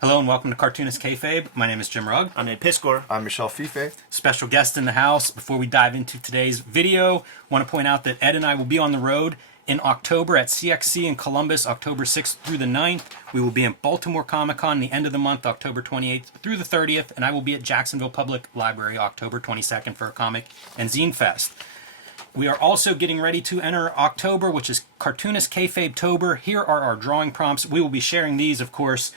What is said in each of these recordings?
Hello and welcome to Cartoonist Kayfabe. My name is Jim Rugg. I'm Ed Piscor. I'm Michel FIFFE. Special guest in the house. Before we dive into today's video, I want to point out that Ed and I will be on the road in October at CXC in Columbus, October 6th through the 9th. We will be in Baltimore Comic Con the end of the month, October 28th through the 30th, and I will be at Jacksonville Public Library October 22nd for a comic and zine fest. We are also getting ready to enter October, which is Cartoonist Kayfabe-tober. Here are our drawing prompts. We will be sharing these, of course,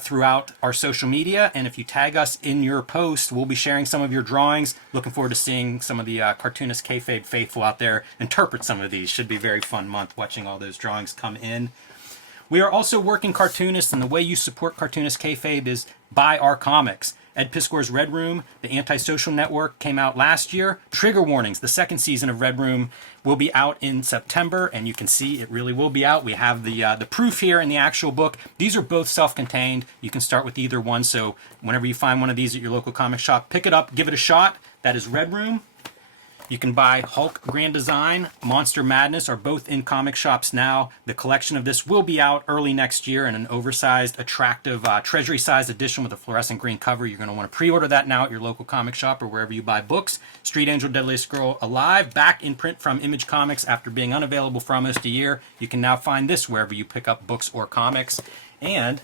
throughout our social media. And if you tag us in your post, we'll be sharing some of your drawings. Looking forward to seeing some of the Cartoonist Kayfabe faithful out there interpret some of these. Should be a very fun month watching all those drawings come in. We are also working Cartoonist, and the way you support Cartoonist Kayfabe is buy our comics. Ed Piscor's Red Room, the Antisocial Network, came out last year. Trigger Warnings, the second season of Red Room, will be out in September, and you can see it really will be out. We have the proof here in the actual book. These are both self-contained. You can start with either one, so whenever you find one of these at your local comic shop, pick it up, give it a shot. That is Red Room. You can buy Hulk Grand Design, Monster Madness are both in comic shops now. The collection of this will be out early next year in an oversized, attractive, treasury-sized edition with a fluorescent green cover. You're going to want to pre-order that now at your local comic shop or wherever you buy books. Street Angel Deadliest Girl Alive, back in print from Image Comics after being unavailable for almost a year. You can now find this wherever you pick up books or comics. And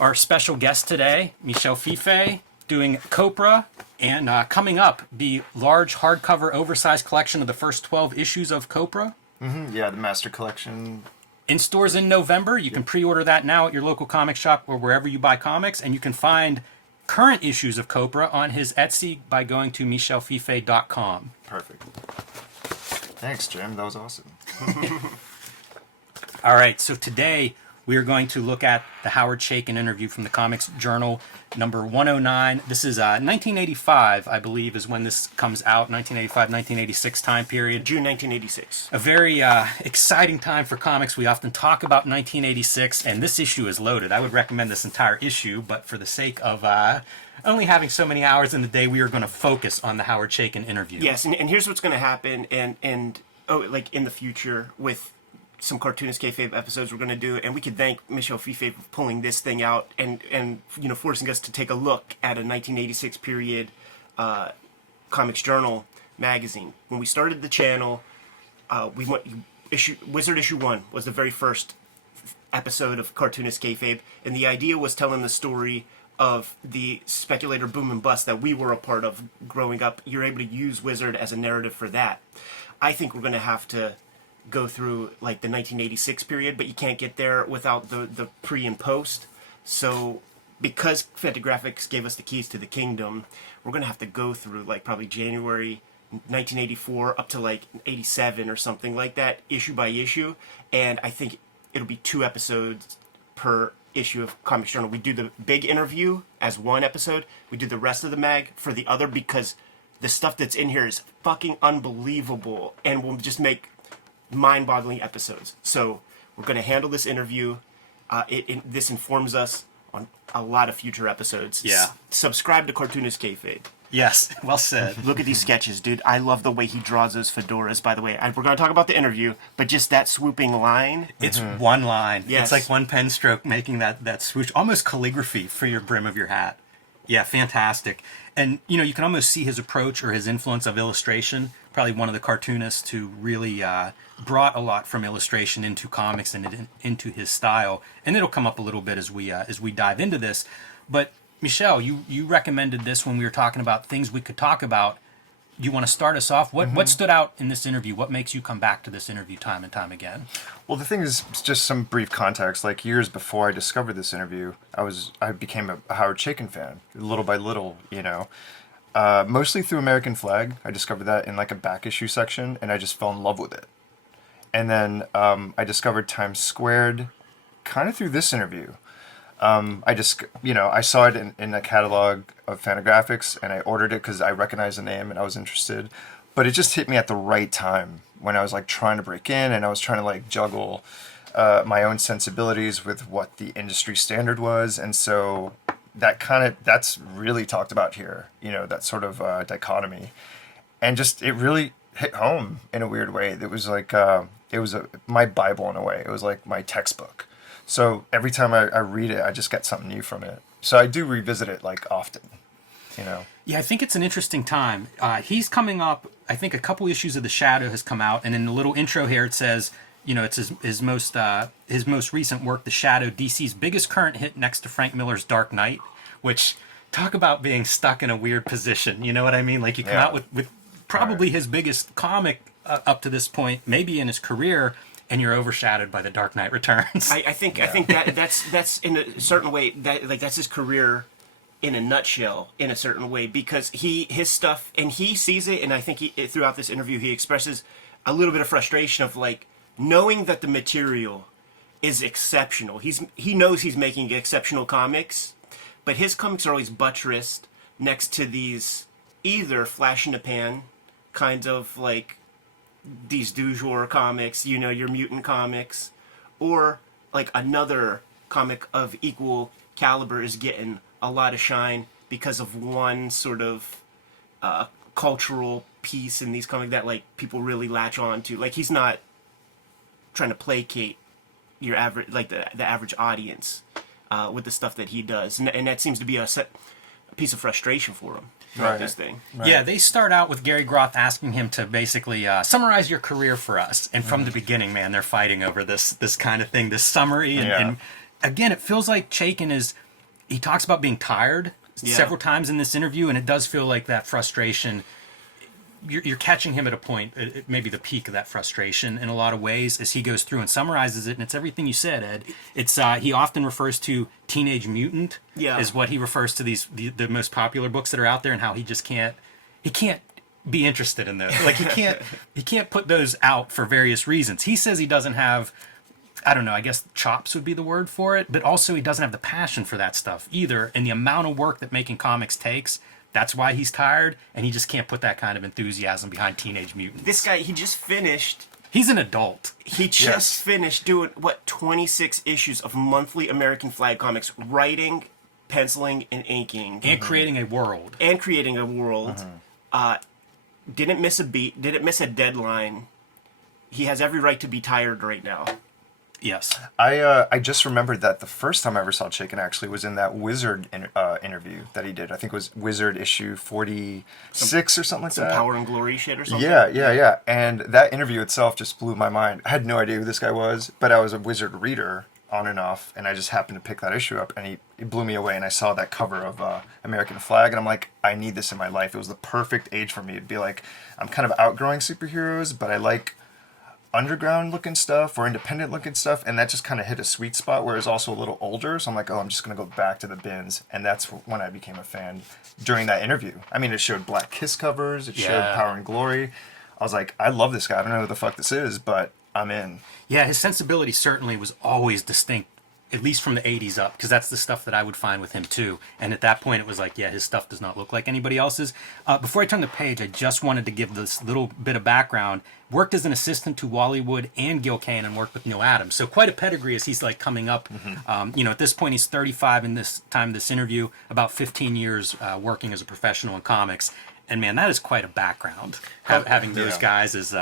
our special guest today, Michel FIFFE, doing Copra, and coming up, the large hardcover oversized collection of the first 12 issues of Copra. Yeah, the Master Collection. In stores in November. You can pre-order that now at your local comic shop or wherever you buy comics, and you can find current issues of Copra on his Etsy by going to michelfiffe.com. Perfect. Thanks, Jim. That was awesome. All right, so today we are going to look at the Howard Chaykin interview from the Comics Journal, number 109. This is 1985, I believe, is when this comes out, 1985, 1986 time period. June 1986. A very exciting time for comics. We often talk about 1986, and this issue is loaded. I would recommend this entire issue, but for the sake of only having so many hours in the day, we are going to focus on the Howard Chaykin interview. Yes, and here's what's going to happen, and like in the future with some Cartoonist Kayfabe episodes we're going to do, and we could thank Michel FIFFE for pulling this thing out and you know, forcing us to take a look at a 1986 period Comics Journal magazine. When we started the channel, Wizard issue 1 was the very first episode of Cartoonist Kayfabe, and the idea was telling the story of the speculator boom and bust that we were a part of growing up. You're able to use Wizard as a narrative for that. I think we're going to have to go through like the 1986 period, but you can't get there without the pre and post. So because Fantagraphics gave us the keys to the kingdom, we're going to have to go through like probably January 1984 up to like 87 or something like that, issue by issue. And I think it'll be 2 episodes per issue of Comics Journal. We do the big interview as one episode. We do the rest of the mag for the other, because the stuff that's in here is fucking unbelievable and will just make mind-boggling episodes. So we're going to handle this interview. This informs us on a lot of future episodes. Yeah. Subscribe to Cartoonist Kayfabe. Yes, well said. Look at these sketches, dude. I love the way he draws those fedoras, by the way. We're going to talk about the interview, but just that swooping line. It's one line. Yes. It's like one pen stroke making that swoosh, almost calligraphy for your brim of your hat. Yeah, fantastic. And, you know, you can almost see his approach or his influence of illustration. Probably one of the cartoonists who really brought a lot from illustration into comics and into his style. And it'll come up a little bit as we dive into this. But, Michel, you recommended this when we were talking about things we could talk about. Do you want to start us off? What stood out in this interview? What makes you come back to this interview time and time again? Well, the thing is, just some brief context. Like years before I discovered this interview, I became a Howard Chaykin fan, little by little, you know. Mostly through American Flagg. I discovered that in like a back issue section, and I just fell in love with it. And then I discovered Times Squared kind of through this interview. I saw it in a catalog of Fantagraphics, and I ordered it because I recognized the name and I was interested. But it just hit me at the right time when I was like trying to break in, and I was trying to like juggle my own sensibilities with what the industry standard was. And so that's really talked about here, you know, that sort of dichotomy. And just, it really hit home in a weird way. It was like, my Bible in a way. It was like my textbook. So every time I read it, I just get something new from it. So I do revisit it like often, you know. Yeah, I think it's an interesting time. He's coming up. I think a couple issues of The Shadow has come out, and in the little intro here it says, you know, it's his most recent work, The Shadow, DC's biggest current hit next to Frank Miller's Dark Knight. Which, talk about being stuck in a weird position. You know what I mean? Like you come out with probably his biggest comic up to this point, maybe in his career, and you're overshadowed by The Dark Knight Returns. I think that's in a certain way that's his career in a nutshell, in a certain way, because his stuff, and he sees it, and I think throughout this interview he expresses a little bit of frustration of like knowing that the material is exceptional. He knows he's making exceptional comics, but his comics are always buttressed next to these either flash in the pan kinds of like these du jour comics, you know, your mutant comics, or like another comic of equal caliber is getting a lot of shine because of one sort of cultural piece in these comics that like people really latch on to. Like he's not trying to placate your average, like the average audience with the stuff that he does, and that seems to be a piece of frustration for him throughout this thing. Right. Yeah, they start out with Gary Groth asking him to basically summarize your career for us, and from the beginning, man, they're fighting over this kind of thing, this summary, and again, it feels like Chaykin he talks about being tired several times in this interview, and it does feel like that frustration. You're catching him at a point, maybe the peak of that frustration in a lot of ways, as he goes through and summarizes it, and it's everything you said, Ed. It's he often refers to Teenage Mutant, is what he refers to the most popular books that are out there, and how he just can't be interested in those. Like he can't put those out for various reasons. He says he doesn't have, I don't know, I guess chops would be the word for it, but also he doesn't have the passion for that stuff either, and the amount of work that making comics takes. That's why he's tired, and he just can't put that kind of enthusiasm behind Teenage Mutants. This guy, he just finished. He's an adult. He just finished doing, 26 issues of monthly American Flagg comics, writing, penciling, and inking. And creating a world. Didn't miss a beat, didn't miss a deadline. He has every right to be tired right now. Yes. I just remembered that the first time I ever saw Chaykin actually was in that Wizard interview that he did. I think it was Wizard issue 46 or something like that. Some Power and Glory shit or something? Yeah. And that interview itself just blew my mind. I had no idea who this guy was, but I was a Wizard reader on and off, and I just happened to pick that issue up, and he blew me away, and I saw that cover of American Flagg, and I'm like, I need this in my life. It was the perfect age for me. It'd be like, I'm kind of outgrowing superheroes, but I like underground looking stuff or independent looking stuff, and that just kind of hit a sweet spot where it's also a little older, so I'm like, I'm just gonna go back to the bins, and that's when I became a fan during that interview. I mean, it showed Black Kiss covers, it showed Power and Glory. I was like, I love this guy. I don't know who the fuck this is, but I'm in. Yeah, his sensibility certainly was always distinct, at least from the 80s up, because that's the stuff that I would find with him too. And at that point, it was like, his stuff does not look like anybody else's. Before I turn the page, I just wanted to give this little bit of background. Worked as an assistant to Wally Wood and Gil Kane, and worked with Neil Adams. So quite a pedigree as he's like coming up. At this point, he's 35 in this interview, about 15 years working as a professional in comics. And man, that is quite a background. Having those guys as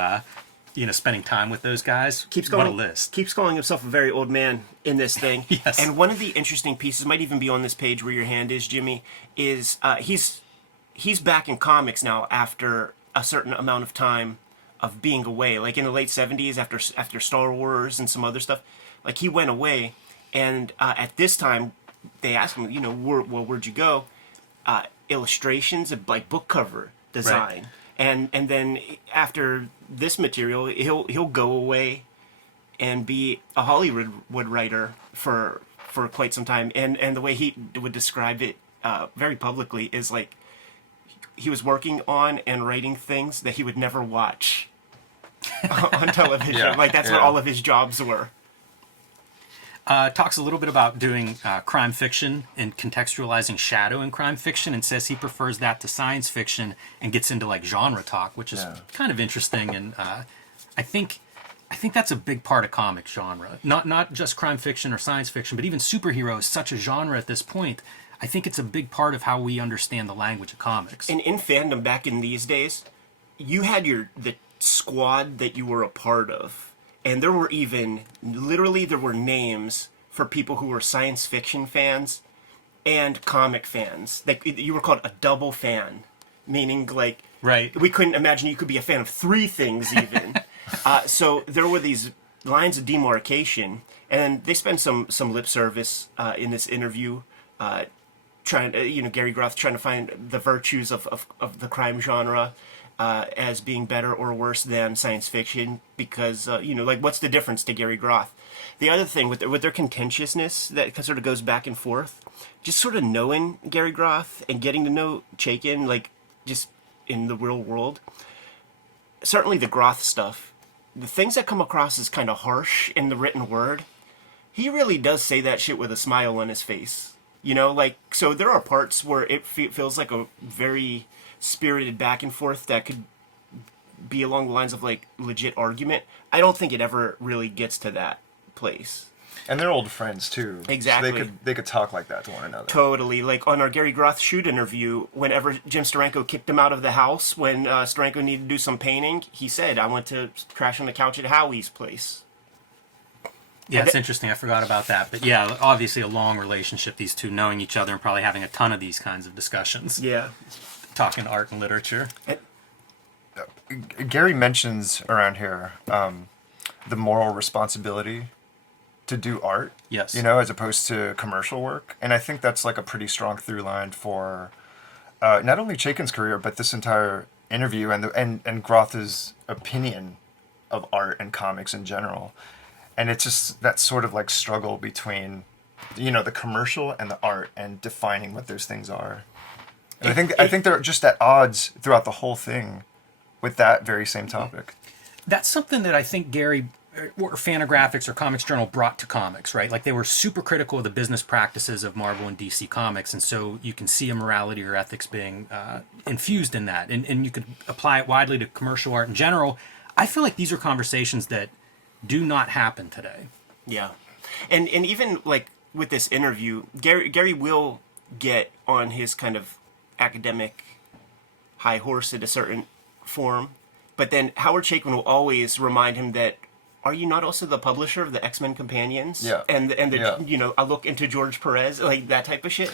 spending time with those guys. What a list. Keeps calling himself a very old man in this thing. Yes. And one of the interesting pieces, might even be on this page where your hand is, Jimmy, is he's back in comics now after a certain amount of time of being away. Like in the late 70s, after Star Wars and some other stuff, like he went away. And at this time, they asked him, where'd you go? Illustrations, like book cover design. Right. And then after this material, he'll go away and be a Hollywood writer for quite some time. And the way he would describe it very publicly is like he was working on and writing things that he would never watch on television. Like that's what all of his jobs were. Talks a little bit about doing crime fiction and contextualizing shadow in crime fiction, and says he prefers that to science fiction, and gets into like genre talk, which is kind of interesting. And I think that's a big part of comic genre. Not just crime fiction or science fiction, but even superhero is such a genre at this point. I think it's a big part of how we understand the language of comics. And in fandom back in these days, you had the squad that you were a part of. And there were names for people who were science fiction fans and comic fans. Like, you were called a double fan, meaning like Right. we couldn't imagine you could be a fan of 3 things even. So there were these lines of demarcation, and they spend some lip service in this interview, trying Gary Groth trying to find the virtues of the crime genre as being better or worse than science fiction, because like, what's the difference to Gary Groth? The other thing with their contentiousness that sort of goes back and forth, just sort of knowing Gary Groth and getting to know Chaykin, like, just in the real world, certainly the Groth stuff, the things that come across as kind of harsh in the written word, he really does say that shit with a smile on his face. Like, so there are parts where it feels like a very spirited back and forth that could be along the lines of, like, legit argument. I don't think it ever really gets to that place. And they're old friends too. Exactly. So they could talk like that to one another. Totally. Like, on our Gary Groth shoot interview, whenever Jim Steranko kicked him out of the house when Steranko needed to do some painting, he said, "I went to crash on the couch at Howie's place." Yeah, it's interesting. I forgot about that. But yeah, obviously a long relationship, these two knowing each other and probably having a ton of these kinds of discussions. Yeah. Talking art and literature. Gary mentions around here the moral responsibility to do art. Yes. As opposed to commercial work. And I think that's like a pretty strong through line for not only Chaykin's career, but this entire interview and Groth's opinion of art and comics in general. And it's just that sort of like struggle between, the commercial and the art and defining what those things are. And I think they're just at odds throughout the whole thing with that very same topic. That's something that I think Gary or Fantagraphics or Comics Journal brought to comics, right? Like, they were super critical of the business practices of Marvel and DC Comics, and so you can see a morality or ethics being infused in that, and you could apply it widely to commercial art in general. I feel like these are conversations that do not happen today. Yeah. And even, like, with this interview, Gary will get on his kind of academic high horse at a certain form, but then Howard Chaykin will always remind him that, are you not also the publisher of the X-Men Companions? Yeah. And the, Yeah. I look into George Perez, like, that type of shit.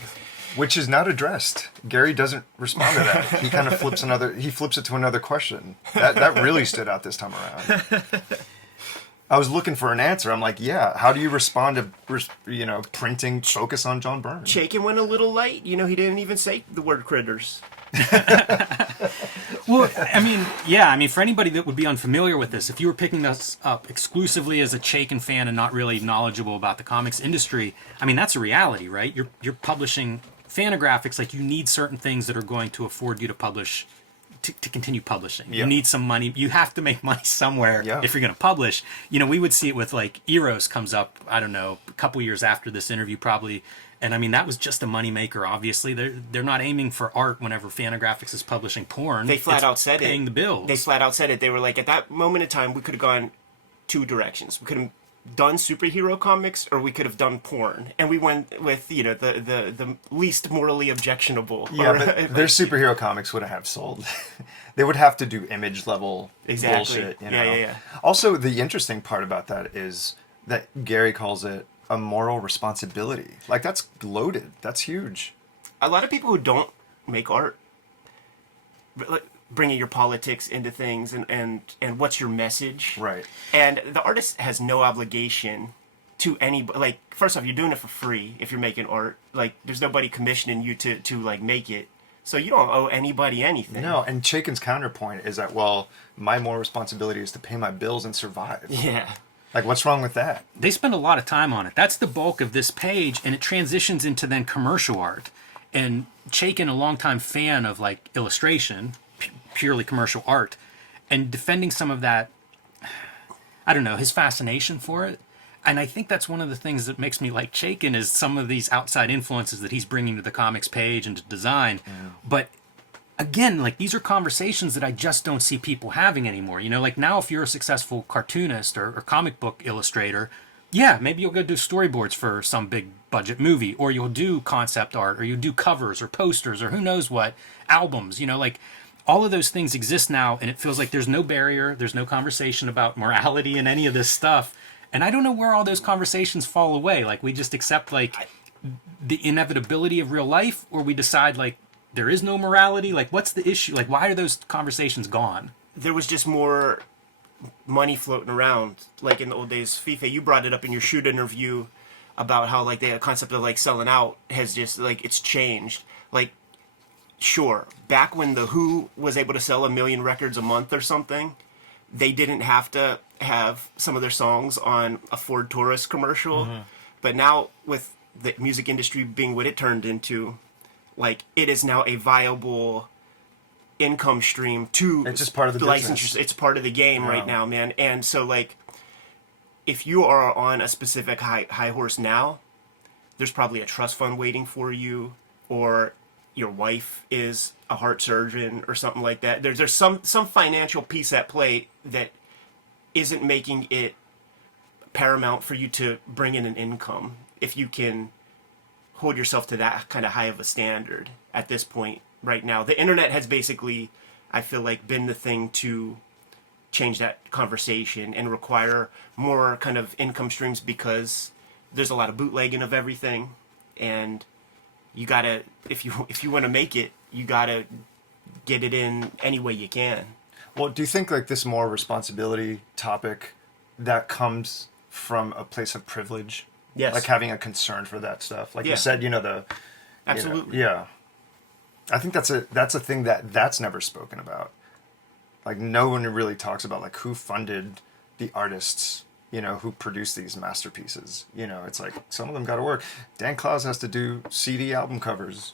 Which is not addressed. Gary doesn't respond to that. He kind of flips it to another question. That really stood out this time around. I was looking for an answer. I'm like, yeah, how do you respond to, printing focus on John Byrne? Chaykin went a little light. He didn't even say the word critters. Well, I mean, for anybody that would be unfamiliar with this, if you were picking this up exclusively as a Chaykin fan and not really knowledgeable about the comics industry, I mean, that's a reality, right? You're publishing Fantagraphics, like, you need certain things that are going to afford you to publish, to continue publishing. Yeah. You need some money. You have to make money somewhere if you're going to publish. We would see it with, like, Eros comes up, I don't know, a couple years after this interview probably. And I mean, that was just a moneymaker, obviously. They're not aiming for art whenever Fantagraphics is publishing porn. They flat out said paying it. the bills. They flat out said it. They were like, at that moment in time, we could have gone 2 directions. We could have done superhero comics, or we could have done porn. And we went with, the least morally objectionable. Yeah, but their superhero comics wouldn't have sold. They would have to do image level bullshit. Yeah. Also, the interesting part about that is that Gary calls it a moral responsibility. Like, that's loaded. That's huge. A lot of people who don't make art, like, bringing your politics into things and what's your message. Right. And the artist has no obligation to anybody. Like, first off, you're doing it for free if you're making art. Like, there's nobody commissioning you to like, make it. So you don't owe anybody anything. No, and Chaykin's counterpoint is that, well, my moral responsibility is to pay my bills and survive. Yeah. Like, what's wrong with that? They spend a lot of time on it. That's the bulk of this page, and it transitions into then commercial art. And Chaykin, a longtime fan of, like, illustration, purely commercial art, and defending some of that, I don't know, his fascination for it. And I think that's one of the things that makes me like Chaykin is some of these outside influences that he's bringing to the comics page and to design. But again, like, these are conversations that I just don't see people having anymore. Like, now if you're a successful cartoonist or comic book illustrator, yeah, maybe you'll go do storyboards for some big budget movie, or you'll do concept art, or you'll do covers or posters or who knows what, albums, like, all of those things exist now, and it feels like there's no barrier, there's no conversation about morality and any of this stuff. And I don't know where all those conversations fall away. Like, we just accept, like, the inevitability of real life, or we decide, like, there is no morality. Like, what's the issue? Like, why are those conversations gone? There was just more money floating around, like in the old days. FIFA, you brought it up in your shoot interview about how, like, the concept of, like, selling out has just, like, it's changed. Like, sure, back when the Who was able to sell 1 million records a month or something, they didn't have to have some of their songs on a Ford Taurus commercial. But now, with the music industry being what it turned into, like, it is now a viable income stream to It's just part of the business. It's part of the game right now, man. And so, like, if you are on a specific high horse now, there's probably a trust fund waiting for you, or your wife is a heart surgeon or something like that. There's some financial piece at play that isn't making it paramount for you to bring in an income if you can hold yourself to that kind of high of a standard at this point right now. The internet has basically, I feel like, been the thing to change that conversation and require more kind of income streams, because there's a lot of bootlegging of everything, and you gotta, if you want to make it, you gotta get it in any way you can. Well, do you think like this more responsibility topic that comes from a place of privilege? Yes. Like having a concern for that stuff. Like you said, Absolutely. Yeah. I think that's a thing that's never spoken about. Like, no one really talks about, like, who funded the artists, who produced these masterpieces. It's like, some of them got to work. Dan Klaus has to do CD album covers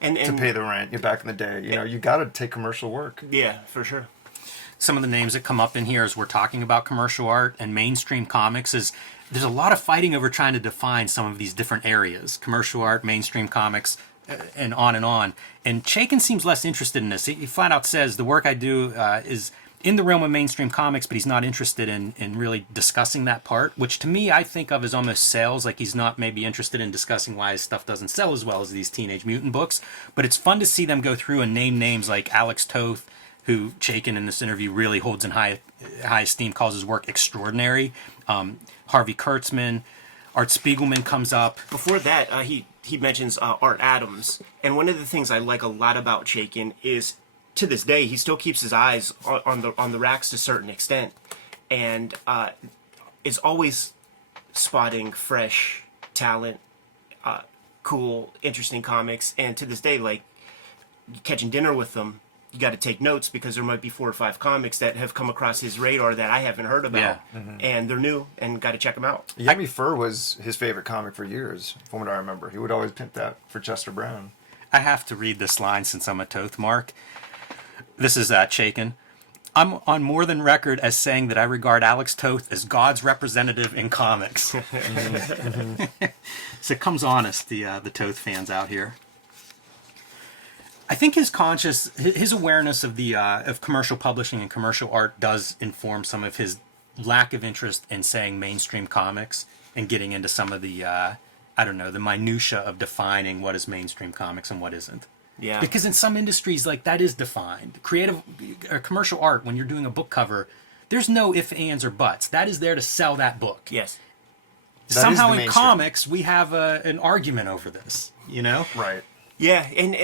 and to pay the rent. Back in the day, you got to take commercial work. Yeah, for sure. Some of the names that come up in here as we're talking about commercial art and mainstream comics is there's a lot of fighting over trying to define some of these different areas. Commercial art, mainstream comics, and on and on. And Chaykin seems less interested in this. He flat out says the work I do is in the realm of mainstream comics, but he's not interested in really discussing that part, which to me I think of as almost sales. Like, he's not maybe interested in discussing why his stuff doesn't sell as well as these Teenage Mutant books. But it's fun to see them go through and name names like Alex Toth, who Chaykin in this interview really holds in high esteem, calls his work extraordinary. Harvey Kurtzman, Art Spiegelman comes up. Before that, he mentions Art Adams. And one of the things I like a lot about Chaykin is, to this day, he still keeps his eyes on the racks to a certain extent, and is always spotting fresh talent, cool, interesting comics. And to this day, like, catching dinner with them, you got to take notes, because there might be 4 or 5 comics that have come across his radar that I haven't heard about, and they're new, and got to check them out. Yemi Fur was his favorite comic for years, from what I remember. He would always pimp that for Chester Brown. I have to read this line since I'm a Toth mark. This is Chaykin. I'm on more than record as saying that I regard Alex Toth as God's representative in comics. So it comes honest, the Toth fans out here. I think his awareness of the of commercial publishing and commercial art does inform some of his lack of interest in saying mainstream comics and getting into some of the the minutia of defining what is mainstream comics and what isn't. Yeah. Because in some industries, like, that is defined. Creative or commercial art, when you're doing a book cover, there's no ifs, ands, or buts. That is there to sell that book. Yes. Somehow in comics, we have an argument over this, Right. Yeah, and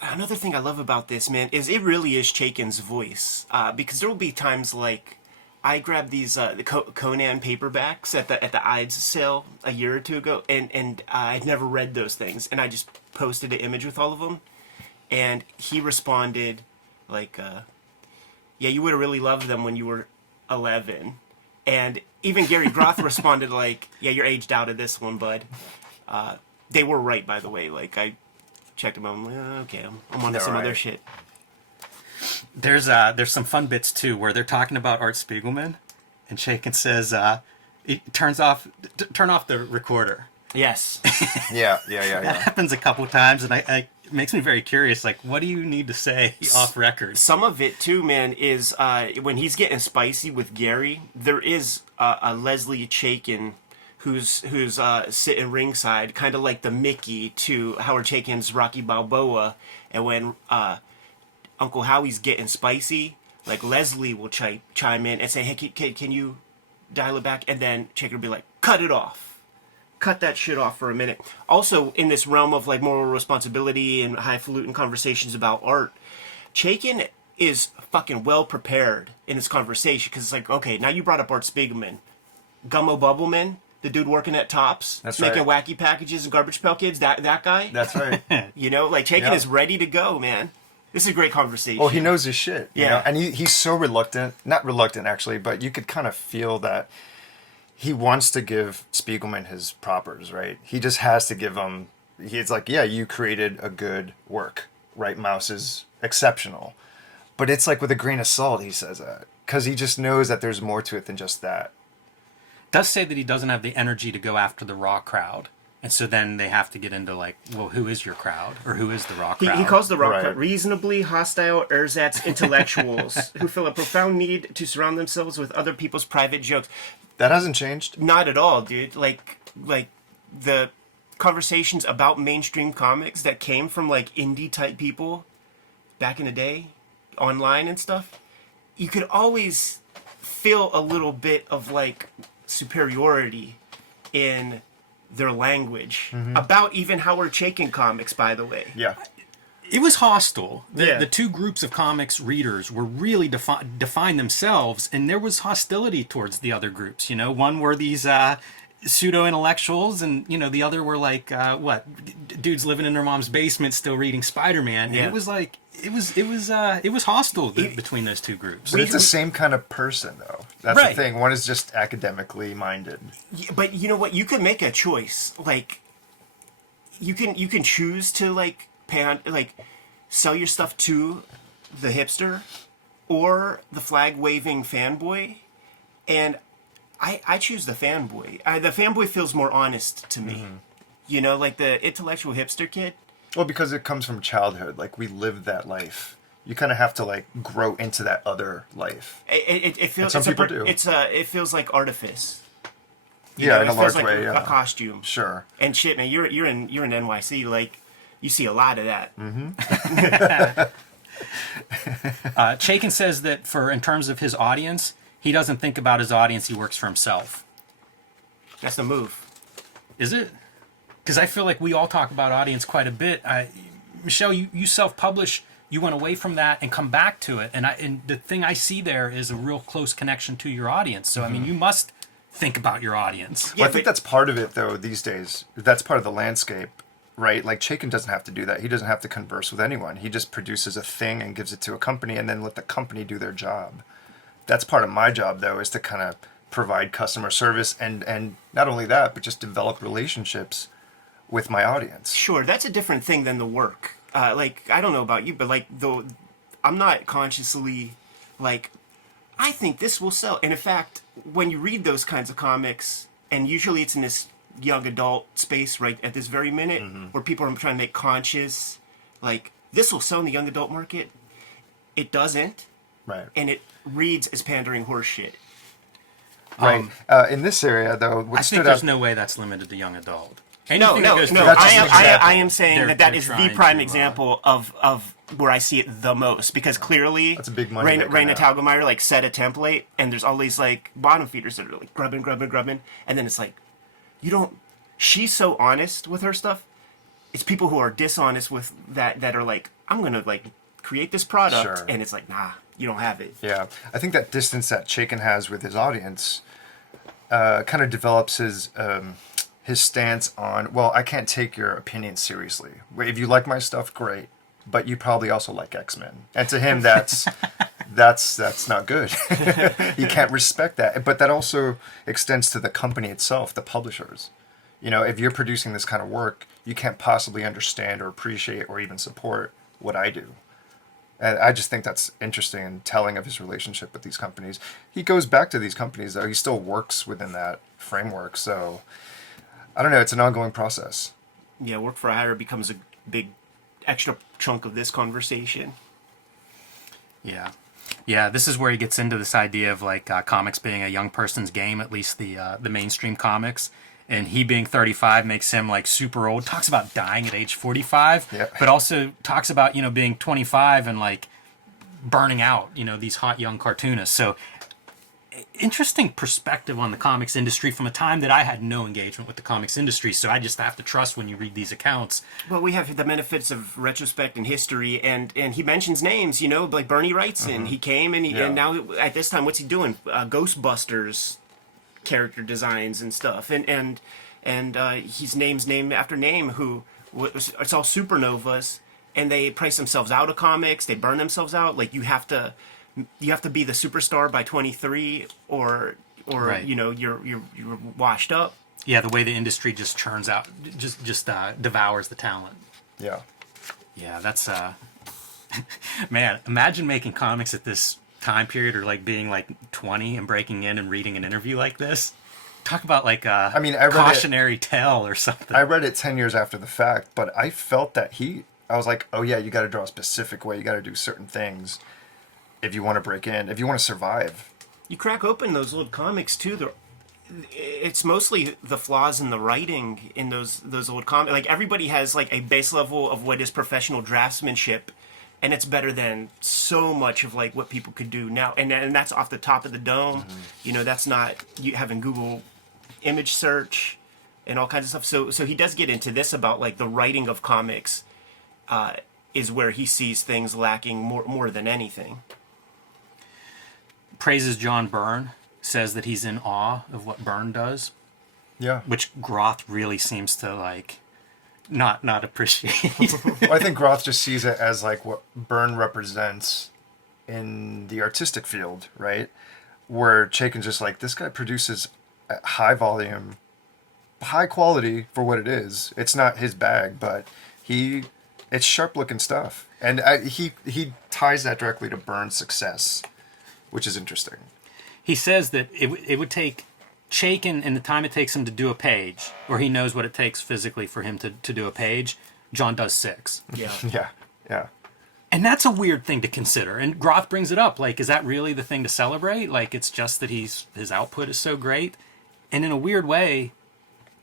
another thing I love about this, man, is it really is Chaykin's voice. Because there will be times like I grabbed these the Conan paperbacks at the Ides sale a year or two ago, and I'd never read those things, and I just posted an image with all of them, and he responded like, "Yeah, you would have really loved them when you were 11," and even Gary Groth responded like, "Yeah, you're aged out of this one, bud." They were right, by the way. Like, I checked them out. I'm like, okay, I'm on to some other shit. There's some fun bits too where they're talking about Art Spiegelman, and Chaykin says, "Turn off the recorder." Yes. Yeah. That happens a couple times, and it makes me very curious. Like, what do you need to say off record? Some of it too, man, is when he's getting spicy with Gary. There is a Leslie Chaykin who's sitting ringside, kind of like the Mickey to Howard Chaykin's Rocky Balboa. And when Uncle Howie's getting spicy, like, Leslie will chime in and say, "Hey, can you dial it back, and then Chaykin would be like, cut it off. Cut that shit off for a minute. Also, in this realm of like moral responsibility and highfalutin conversations about art, Chaykin is fucking well prepared in this conversation, because it's like, okay, now you brought up Art Spiegelman. Gummo Bubbleman, the dude working at Tops, That's making right. wacky packages and Garbage Pail Kids, that guy. That's right. You know, like Chaykin Yeah. is ready to go, man. This is a great conversation. Well, he knows his shit. You Yeah. know? And he's so reluctant, not reluctant actually, but you could kind of feel that he wants to give Spiegelman his propers, right? He just has to give him, he's like, yeah, you created a good work, right? Mouse is exceptional. But it's like with a grain of salt, he says that. Because he just knows that there's more to it than just that. Does say that he doesn't have the energy to go after the raw crowd. And so then they have to get into like, well, who is your crowd? Or who is the raw crowd? He calls the rock Right. crowd reasonably hostile ersatz intellectuals who feel a profound need to surround themselves with other people's private jokes. That hasn't changed. Not at all, dude. Like the conversations about mainstream comics that came from like indie type people back in the day, online and stuff, you could always feel a little bit of like superiority in their language about even Howard Chaykin comics, by the way. Yeah. It was hostile. Yeah. The two groups of comics readers were really defined themselves, and there was hostility towards the other groups. You know, one were these pseudo intellectuals, and you know the other were like dudes living in their mom's basement still reading Spider-Man. Yeah. And it was like it was hostile between those two groups. But it's the same kind of person, though. That's Right. the thing. One is just academically minded. But you know what? You can make a choice. Like, you can choose to like pay on, like, sell your stuff to the hipster or the flag waving fanboy, and I choose the fanboy. The fanboy feels more honest to me. You know, like the intellectual hipster kid. Well, because it comes from childhood. Like, we lived that life. You kind of have to, like, grow into that other life. It feels And some people do. It feels like artifice. You Yeah, know, in it a feels large like way, a yeah. costume. Sure. And shit, man, you're in NYC, like you see a lot of that. Chaykin says that in terms of his audience, he doesn't think about his audience. He works for himself. That's the move. Is it? Because I feel like we all talk about audience quite a bit. Michelle, you self-publish. You went away from that and come back to it, and the thing I see there is a real close connection to your audience. So I mean, you must think about your audience. Yeah, Well, I think that's part of it, though, these days. That's part of the landscape, right? Like, Chaykin doesn't have to do that. He doesn't have to converse with anyone. He just produces a thing and gives it to a company and then let the company do their job. That's part of my job, though, is to kind of provide customer service and not only that, but just develop relationships with my audience. Sure, that's a different thing than the work. Like, I don't know about you, but like, I'm not consciously like, I think this will sell. And in fact, when you read those kinds of comics, and usually it's in this young adult space right at this very minute, where people are trying to make conscious, like, this will sell in the young adult market. It doesn't, Right. and it reads as pandering horseshit. Right. In this area, though, what I stood think there's out... no way that's limited to young adult. No, Anything that no, goes no. through- That's I just am, an example. I am saying They're that is the trying prime to, example of where I see it the most, because clearly That's a big money maker Raina now. Talgemeyer like set a template, and there's all these like bottom feeders that are like grubbing, and then it's like, you don't. She's so honest with her stuff. It's people who are dishonest with that are like, I'm gonna like create this product, Sure. and it's like, nah, you don't have it. Yeah, I think that distance that Chaykin has with his audience kind of develops his stance on, well, I can't take your opinion seriously. If you like my stuff, great, but you probably also like X-Men, and to him, that's not good. He can't respect that, but that also extends to the company itself, the publishers. You know, if you're producing this kind of work, you can't possibly understand or appreciate or even support what I do. And I just think that's interesting and telling of his relationship with these companies. He goes back to these companies, though. He still works within that framework. So, I don't know. It's an ongoing process. Yeah, work for hire becomes a big extra chunk of this conversation. Yeah. Yeah, this is where he gets into this idea of like comics being a young person's game, at least the mainstream comics. And he being 35 makes him like super old. Talks about dying at age 45, Yeah. but also talks about, you know, being 25 and like burning out, you know, these hot young cartoonists. So interesting perspective on the comics industry from a time that I had no engagement with the comics industry, so I just have to trust when you read these accounts. Well, we have the benefits of retrospect and history, and he mentions names, like Bernie Wrightson. He came, and now at this time, what's he doing? Ghostbusters character designs and stuff, and he's named after name who it's all supernovas, and they price themselves out of comics. They burn themselves out. Like you have to be the superstar by 23, or Right. you're washed up. Yeah, the way the industry just churns out, just devours the talent. Yeah. Yeah, that's man, imagine making comics at this time period, or like being like 20 and breaking in and reading an interview like this. Talk about like a I read cautionary tale or something. I read it 10 years after the fact, but I felt that I was like, oh yeah, you got to draw a specific way. You got to do certain things if you want to break in, if you want to survive. You crack open those old comics too. It's mostly the flaws in the writing in those old comics. Like everybody has like a base level of what is professional draftsmanship, and it's better than so much of like what people could do now. And that's off the top of the dome. That's not you having Google image search and all kinds of stuff. So he does get into this about like the writing of comics is where he sees things lacking more than anything. Praises John Byrne, says that he's in awe of what Byrne does, Yeah. which Groth really seems to like not appreciate. Well, I think Groth just sees it as like what Byrne represents in the artistic field, right? Where Chaykin's just like, this guy produces at high volume, high quality for what it is. It's not his bag, but it's sharp looking stuff. And he ties that directly to Byrne's success, which is interesting. He says that it would take Chaykin, in the time it takes him to do a page, or he knows what it takes physically for him to do a page, John does 6. Yeah. Yeah. And that's a weird thing to consider. And Groth brings it up. Like, is that really the thing to celebrate? Like, it's just that his output is so great. And in a weird way,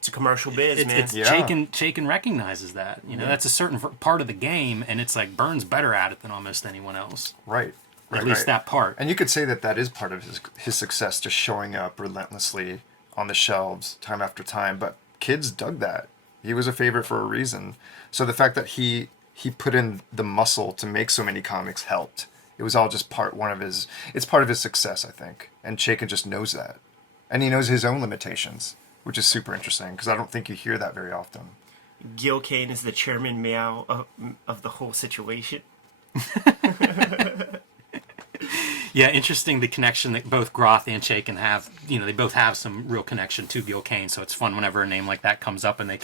It's a commercial biz, man. Yeah. Chaykin recognizes that. That's a certain part of the game, and it's like Byrne's better at it than almost anyone else. Right. At least that part. And you could say that is part of his success, just showing up relentlessly on the shelves time after time. But kids dug that. He was a favorite for a reason. So the fact that he put in the muscle to make so many comics helped. It was all just part of his success, I think. And Chaykin just knows that. And he knows his own limitations, which is super interesting, because I don't think you hear that very often. Gil Kane is the chairman meow of the whole situation. Yeah, interesting the connection that both Groth and Chaykin have. They both have some real connection to Gil Kane, so it's fun whenever a name like that comes up and they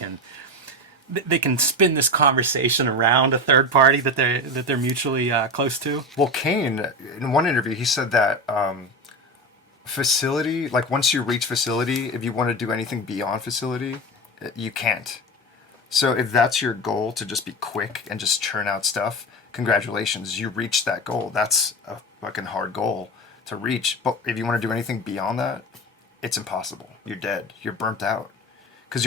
can spin this conversation around a third party that they're mutually close to. Well, Kane, in one interview, he said that facility, like once you reach facility, if you want to do anything beyond facility, you can't. So if that's your goal, to just be quick and just churn out stuff, congratulations, you reached that goal. That's a fucking hard goal to reach. But if you want to do anything beyond that, it's impossible. You're dead. You're burnt out. Because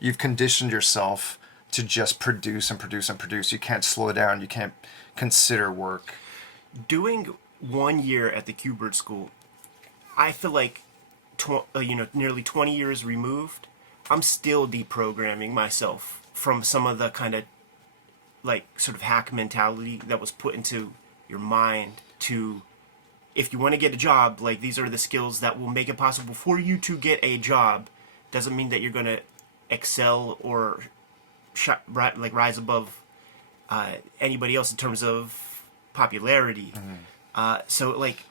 you've conditioned yourself to just produce and produce and produce. You can't slow down. You can't consider work. Doing 1 year at the Q-Bird School, I feel like, nearly 20 years removed, I'm still deprogramming myself from some of the kind of, like, sort of hack mentality that was put into your mind to, if you want to get a job, like, these are the skills that will make it possible for you to get a job. Doesn't mean that you're going to excel or rise above anybody else in terms of popularity. So, like,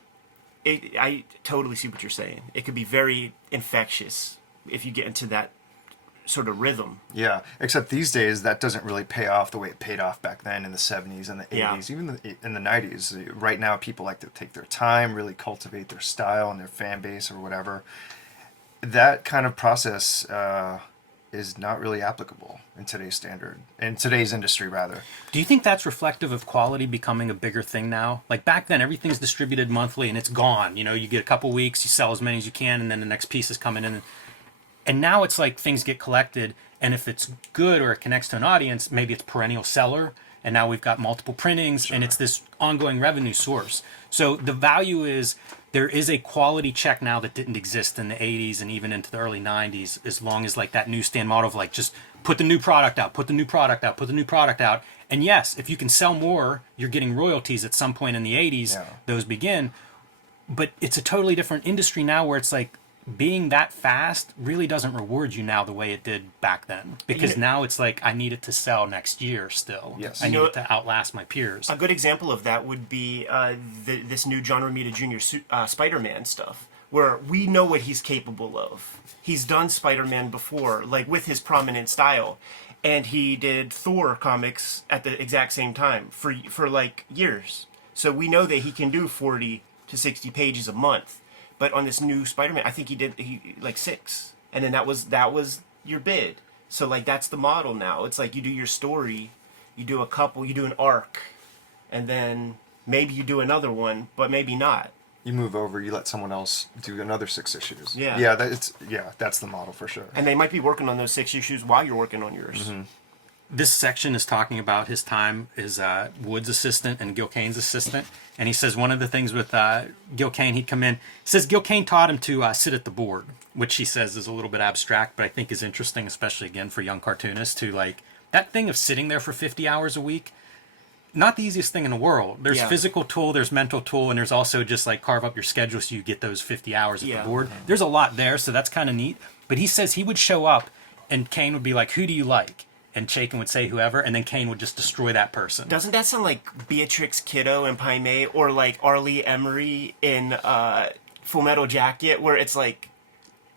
I totally see what you're saying. It could be very infectious if you get into that sort of rhythm. Yeah, except these days that doesn't really pay off the way it paid off back then in the 70s and the 80s, even in the 90s. Right now, people like to take their time, really cultivate their style and their fan base or whatever. That kind of process is not really applicable in today's industry, rather. Do you think that's reflective of quality becoming a bigger thing now? Like back then, everything's distributed monthly and it's gone. You get a couple weeks, you sell as many as you can, and then the next piece is coming in. And now it's like things get collected, and if it's good or it connects to an audience, maybe it's perennial seller. and now we've got multiple printings, and it's this ongoing revenue source. So the value is there is a quality check now that didn't exist in the 80s and even into the early 90s, as long as like that newsstand model of like just put the new product out, put the new product out, put the new product out. And yes, if you can sell more, you're getting royalties at some point in the 80s, those begin. But it's a totally different industry now where it's like being that fast really doesn't reward you now the way it did back then. Because now it's like I need it to sell next year still. Yes. I need it to outlast my peers. A good example of that would be this new John Romita Jr. Spider-Man stuff, where we know what he's capable of. He's done Spider-Man before, like with his prominent style. And he did Thor comics at the exact same time for like years. So we know that he can do 40 to 60 pages a month. But on this new Spider-Man, I think he did like 6. And then that was your bid. So like that's the model now. It's like you do your story, you do a couple, you do an arc, and then maybe you do another one, but maybe not. You move over, you let someone else do another 6 issues. Yeah. Yeah, that's the model for sure. And they might be working on those 6 issues while you're working on yours. Mm-hmm. This section is talking about his time as Wood's assistant and Gil Kane's assistant. And he says one of the things with Gil Kane, he'd come in, he says Gil Kane taught him to sit at the board, which he says is a little bit abstract, but I think is interesting, especially again for young cartoonists, to like that thing of sitting there for 50 hours a week. Not the easiest thing in the world. There's physical tool, there's mental tool, and there's also just like carve up your schedule so you get those 50 hours at the board. There's a lot there, so that's kind of neat. But he says he would show up and Kane would be like, who do you like? And Chaykin would say whoever, and then Kane would just destroy that person. Doesn't that sound like Beatrix Kiddo in Pai Mei, or like Arlie Emery in Full Metal Jacket, where it's like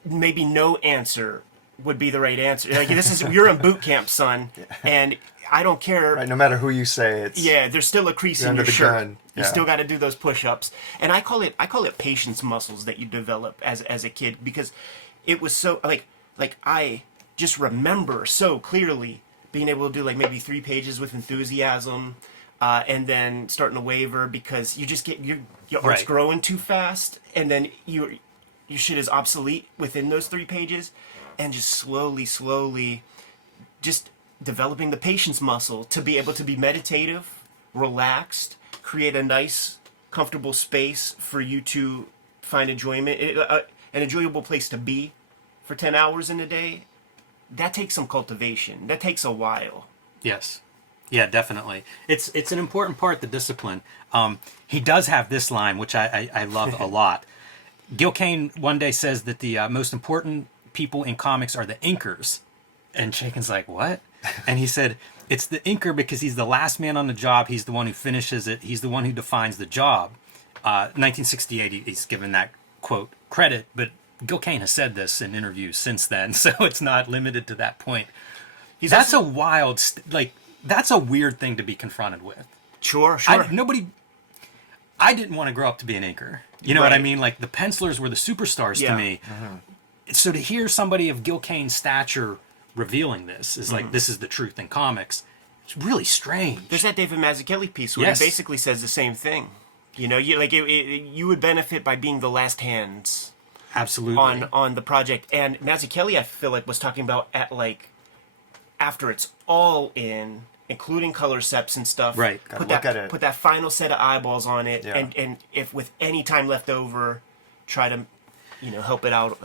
maybe no answer would be the right answer. Like you're in boot camp, son, and I don't care. Right, no matter who you say, it's there's still a crease in under your the shirt. gun. You still got to do those push-ups, and I call it patience muscles that you develop as a kid, because it was so like I just remember so clearly being able to do like maybe 3 pages with enthusiasm, and then starting to waver because you just get your art's growing too fast, and then your shit is obsolete within those 3 pages, and just slowly just developing the patience muscle to be able to be meditative, relaxed, create a nice, comfortable space for you to find enjoyment, an enjoyable place to be for 10 hours in a day. That takes some cultivation. That takes a while. Yes. Yeah, definitely. It's an important part, the discipline. He does have this line, which I love a lot. Gil Kane one day says that the most important people in comics are the inkers. And Chaykin's like, what? And he said, it's the inker because he's the last man on the job. He's the one who finishes it. He's the one who defines the job. 1968, he's given that, quote, credit, but Gil Kane has said this in interviews since then, so it's not limited to that point. That's a wild, that's a weird thing to be confronted with. Sure. I didn't want to grow up to be an inker. You know what I mean? Like, the pencilers were the superstars to me. Mm-hmm. So to hear somebody of Gil Kane's stature revealing this is like, this is the truth in comics. It's really strange. There's that David Mazzucchelli piece where he basically says the same thing. You know, you would benefit by being the last hands. Absolutely. On the project. And Mazzucchelli, I feel like, was talking about at like after it's all in, including color seps and stuff. Right. Put that final set of eyeballs on it, and if with any time left over, try to, help it out,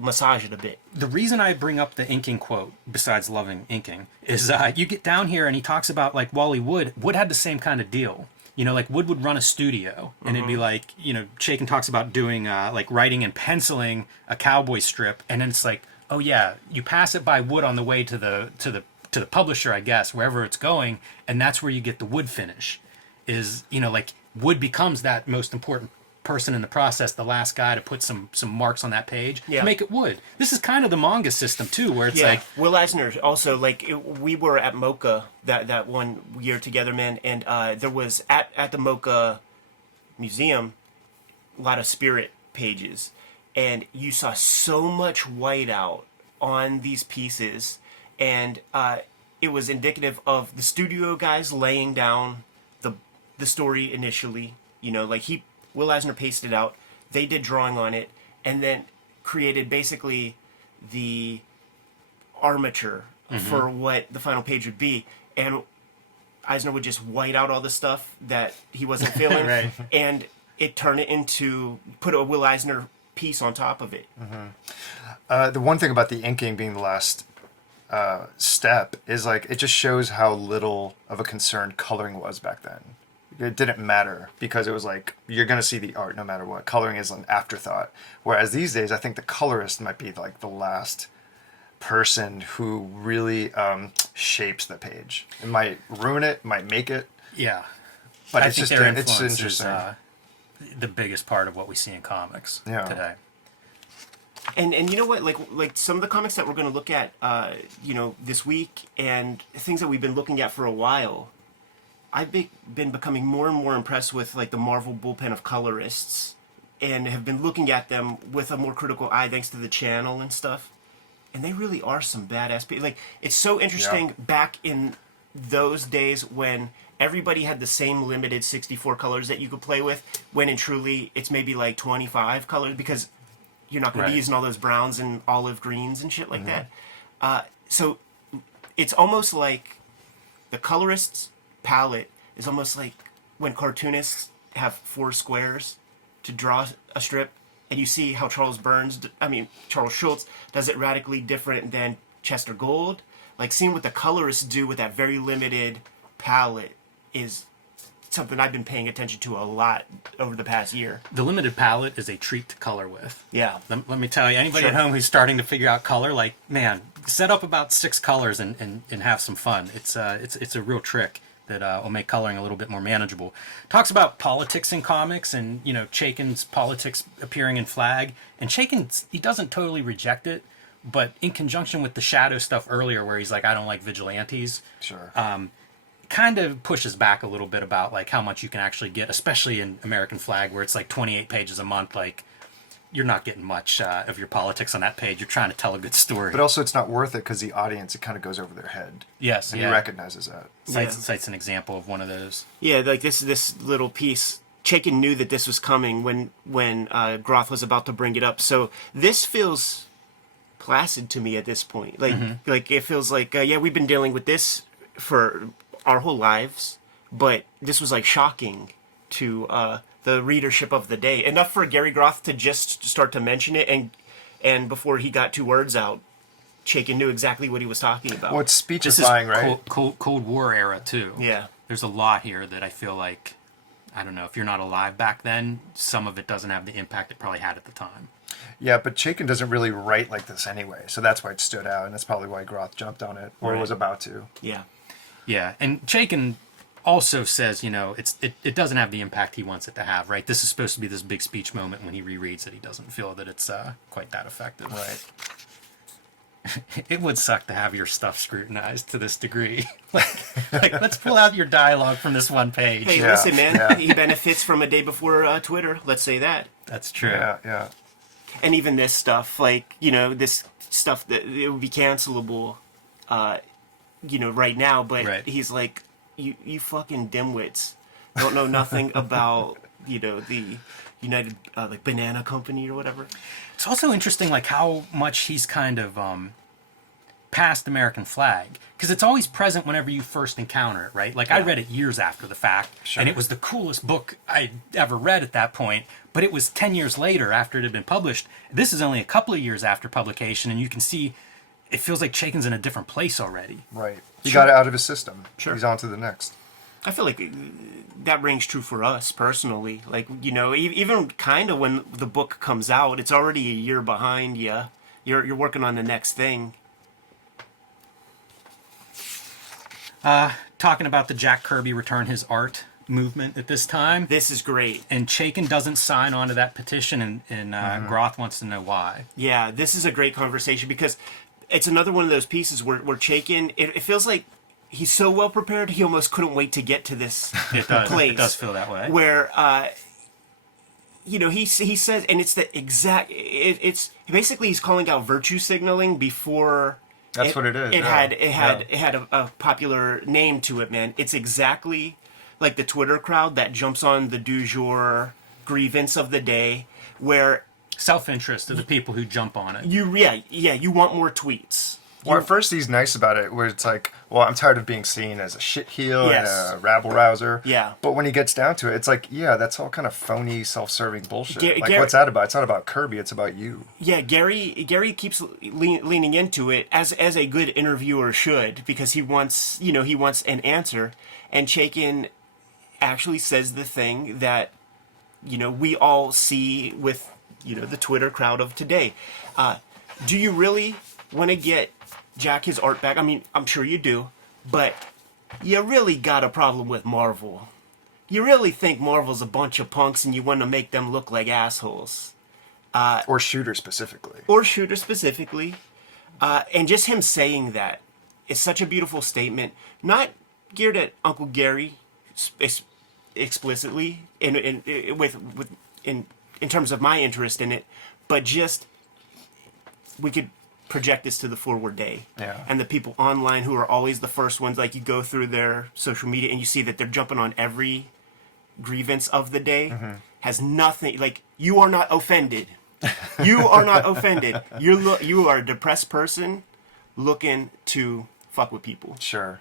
massage it a bit. The reason I bring up the inking quote, besides loving inking, is you get down here and he talks about like Wally Wood. Wood had the same kind of deal. Like Wood would run a studio, and it'd be like, Chaykin talks about doing like writing and penciling a cowboy strip, and then it's like, oh yeah, you pass it by Wood on the way to the publisher, I guess, wherever it's going, and that's where you get the Wood finish. Is like Wood becomes that most important person in the process, the last guy to put some marks on that page to make it Wood. This is kind of the manga system too, where it's like Will Eisner also, like, we were at MoCA that one year together, man, and there was at the MoCA museum a lot of Spirit pages, and you saw so much whiteout on these pieces, and it was indicative of the studio guys laying down the story initially. Will Eisner pasted out, they did drawing on it, and then created basically the armature for what the final page would be. And Eisner would just white out all the stuff that he wasn't feeling, Right. and it turned it into put a Will Eisner piece on top of it. The one thing about the inking being the last step is like it just shows how little of a concern coloring was back then. It didn't matter because it was like you're gonna see the art no matter what. Coloring is an afterthought. Whereas these days, I think the colorist might be like the last person who really shapes the page. It might ruin it, might make it, Yeah. but I it's think just their it's influence interesting. is the biggest part of what we see in comics Yeah. today. And you know what, like some of the comics that we're going to look at, this week, and things that we've been looking at for a while, I've been becoming more and more impressed with like the Marvel bullpen of colorists, and have been looking at them with a more critical eye thanks to the channel and stuff. And they really are some badass people. Like, it's so interesting back in those days when everybody had the same limited 64 colors that you could play with, when in truly it's maybe like 25 colors, because you're not going to be using all those browns and olive greens and shit like that. So it's almost like the colorist's palette is almost like when cartoonists have 4 squares to draw a strip, and you see how Charles Schultz does it radically different than Chester Gold. Like, seeing what the colorists do with that very limited palette is something I've been paying attention to a lot over the past year. The limited palette is a treat to color with. Yeah. Let me tell you, anybody at home who's starting to figure out color, like, man, set up about 6 colors and have some fun. It's a real trick that will make coloring a little bit more manageable. Talks about politics in comics and, Chaykin's politics appearing in Flagg. And Chaykin, he doesn't totally reject it, but in conjunction with the Shadow stuff earlier where he's like, I don't like vigilantes. Sure. Kind of pushes back a little bit about like how much you can actually get, especially in American Flagg where it's like 28 pages a month. Like, you're not getting much of your politics on that page. You're trying to tell a good story. But also, it's not worth it because the audience, it kind of goes over their head. Yes, and yeah. he recognizes that. Cites an example of one of those. Yeah, like this little piece. Chaykin knew that this was coming when Groth was about to bring it up. So this feels placid to me at this point. Like it feels like we've been dealing with this for our whole lives, but this was like shocking to the readership of the day. Enough for Gary Groth to just start to mention it, and before he got 2 words out, Chaykin knew exactly what he was talking about. Well, it's This is speechifying, right? Cold War era too. Yeah. There's a lot here that I feel like, I don't know, if you're not alive back then, some of it doesn't have the impact it probably had at the time. Yeah, but Chaykin doesn't really write like this anyway, so that's why it stood out, and that's probably why Groth jumped on it, or was about to. Yeah. Yeah, and Chaykin also says, it doesn't have the impact he wants it to have, right? This is supposed to be this big speech moment. When he rereads it, he doesn't feel that it's quite that effective. Right. It would suck to have your stuff scrutinized to this degree. like, let's pull out your dialogue from this one page. Hey, Yeah, listen, man. yeah. He benefits from a day before Twitter. Let's say that. That's true. Yeah. And even this stuff, like, this stuff that it would be cancelable, right now. But Right. he's like, you fucking dimwits don't know nothing about, the United Banana Company or whatever. It's also interesting, like, how much he's kind of past American Flagg, because it's always present whenever you first encounter it, right? Like, I read it years after the fact, and it was the coolest book I'd ever read at that point, but it was 10 years later after it had been published. This is only a couple of years after publication, and you can see it feels like Chaykin's in a different place already. Right. He got it out of his system. Sure. He's on to the next. I feel like that rings true for us personally. Like, even kind of when the book comes out, it's already a year behind you. You're working on the next thing. Talking about the Jack Kirby Return His Art movement at this time. This is great. And Chaykin doesn't sign on to that petition, and Groth wants to know why. Yeah, this is a great conversation because it's another one of those pieces where Chaykin, it feels like he's so well prepared, he almost couldn't wait to get to this place. It does feel that way. Where, he says, and it's the exact, it's basically he's calling out virtue signaling before. That's what it is. It had a popular name to it, man. It's exactly like the Twitter crowd that jumps on the du jour grievance of the day, where Self-interest of the people who jump on it. you want more tweets. Well, at first he's nice about it, where it's like, well, I'm tired of being seen as a shitheel Yes. and a rabble-rouser. Yeah. But when he gets down to it, it's like, yeah, that's all kind of phony, self-serving bullshit. Like, Gary- what's that about? It's not about Kirby, it's about you. Yeah, Gary keeps leaning into it as a good interviewer should, because he wants an answer, and Chaykin actually says the thing that we all see with the Twitter crowd of today. Do you really want to get Jack his art back? I mean, I'm sure you do, but you really got a problem with Marvel. You really think Marvel's a bunch of punks and you want to make them look like assholes. Or Shooter specifically. And just him saying that is such a beautiful statement, not geared at Uncle Gary explicitly in terms of my interest in it, but just we could project this to the forward day. Yeah. And the people online who are always the first ones, like you go through their social media and you see that they're jumping on every grievance of the day, has nothing, like, you are not offended. You are not offended. You are a depressed person looking to fuck with people. Sure.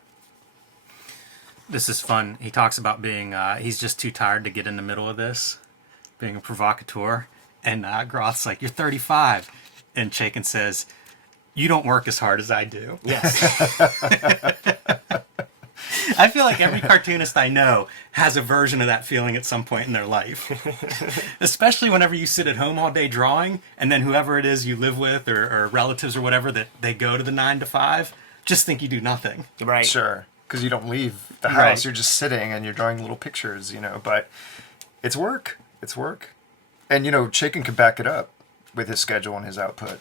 This is fun. He talks about being, he's just too tired to get in the middle of this, being a provocateur. And Groth's like, you're 35. And Chaykin says, you don't work as hard as I do. Yes. I feel like every cartoonist I know has a version of that feeling at some point in their life. Especially whenever you sit at home all day drawing, and then whoever it is you live with, or relatives or whatever, that they go to the 9 to 5, just think you do nothing. Right. Sure. Because you don't leave the house. Right. You're just sitting and you're drawing little pictures, but it's work. It's work. And, Chaykin could back it up with his schedule and his output.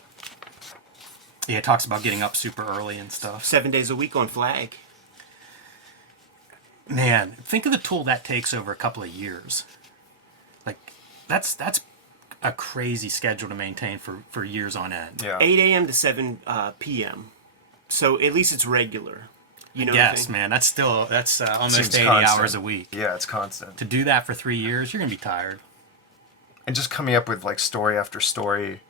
Yeah, he talks about getting up super early and stuff. 7 days a week on Flagg. Man, think of the toll that takes over a couple of years. Like, that's a crazy schedule to maintain for years on end. Yeah. 8 a.m. to 7 p.m. So at least it's regular. You know Yes, what I mean? man, that's almost Seems 80 constant. hours a week. Yeah, it's constant. To do that for 3 years, you're going to be tired. And just coming up with, story after story,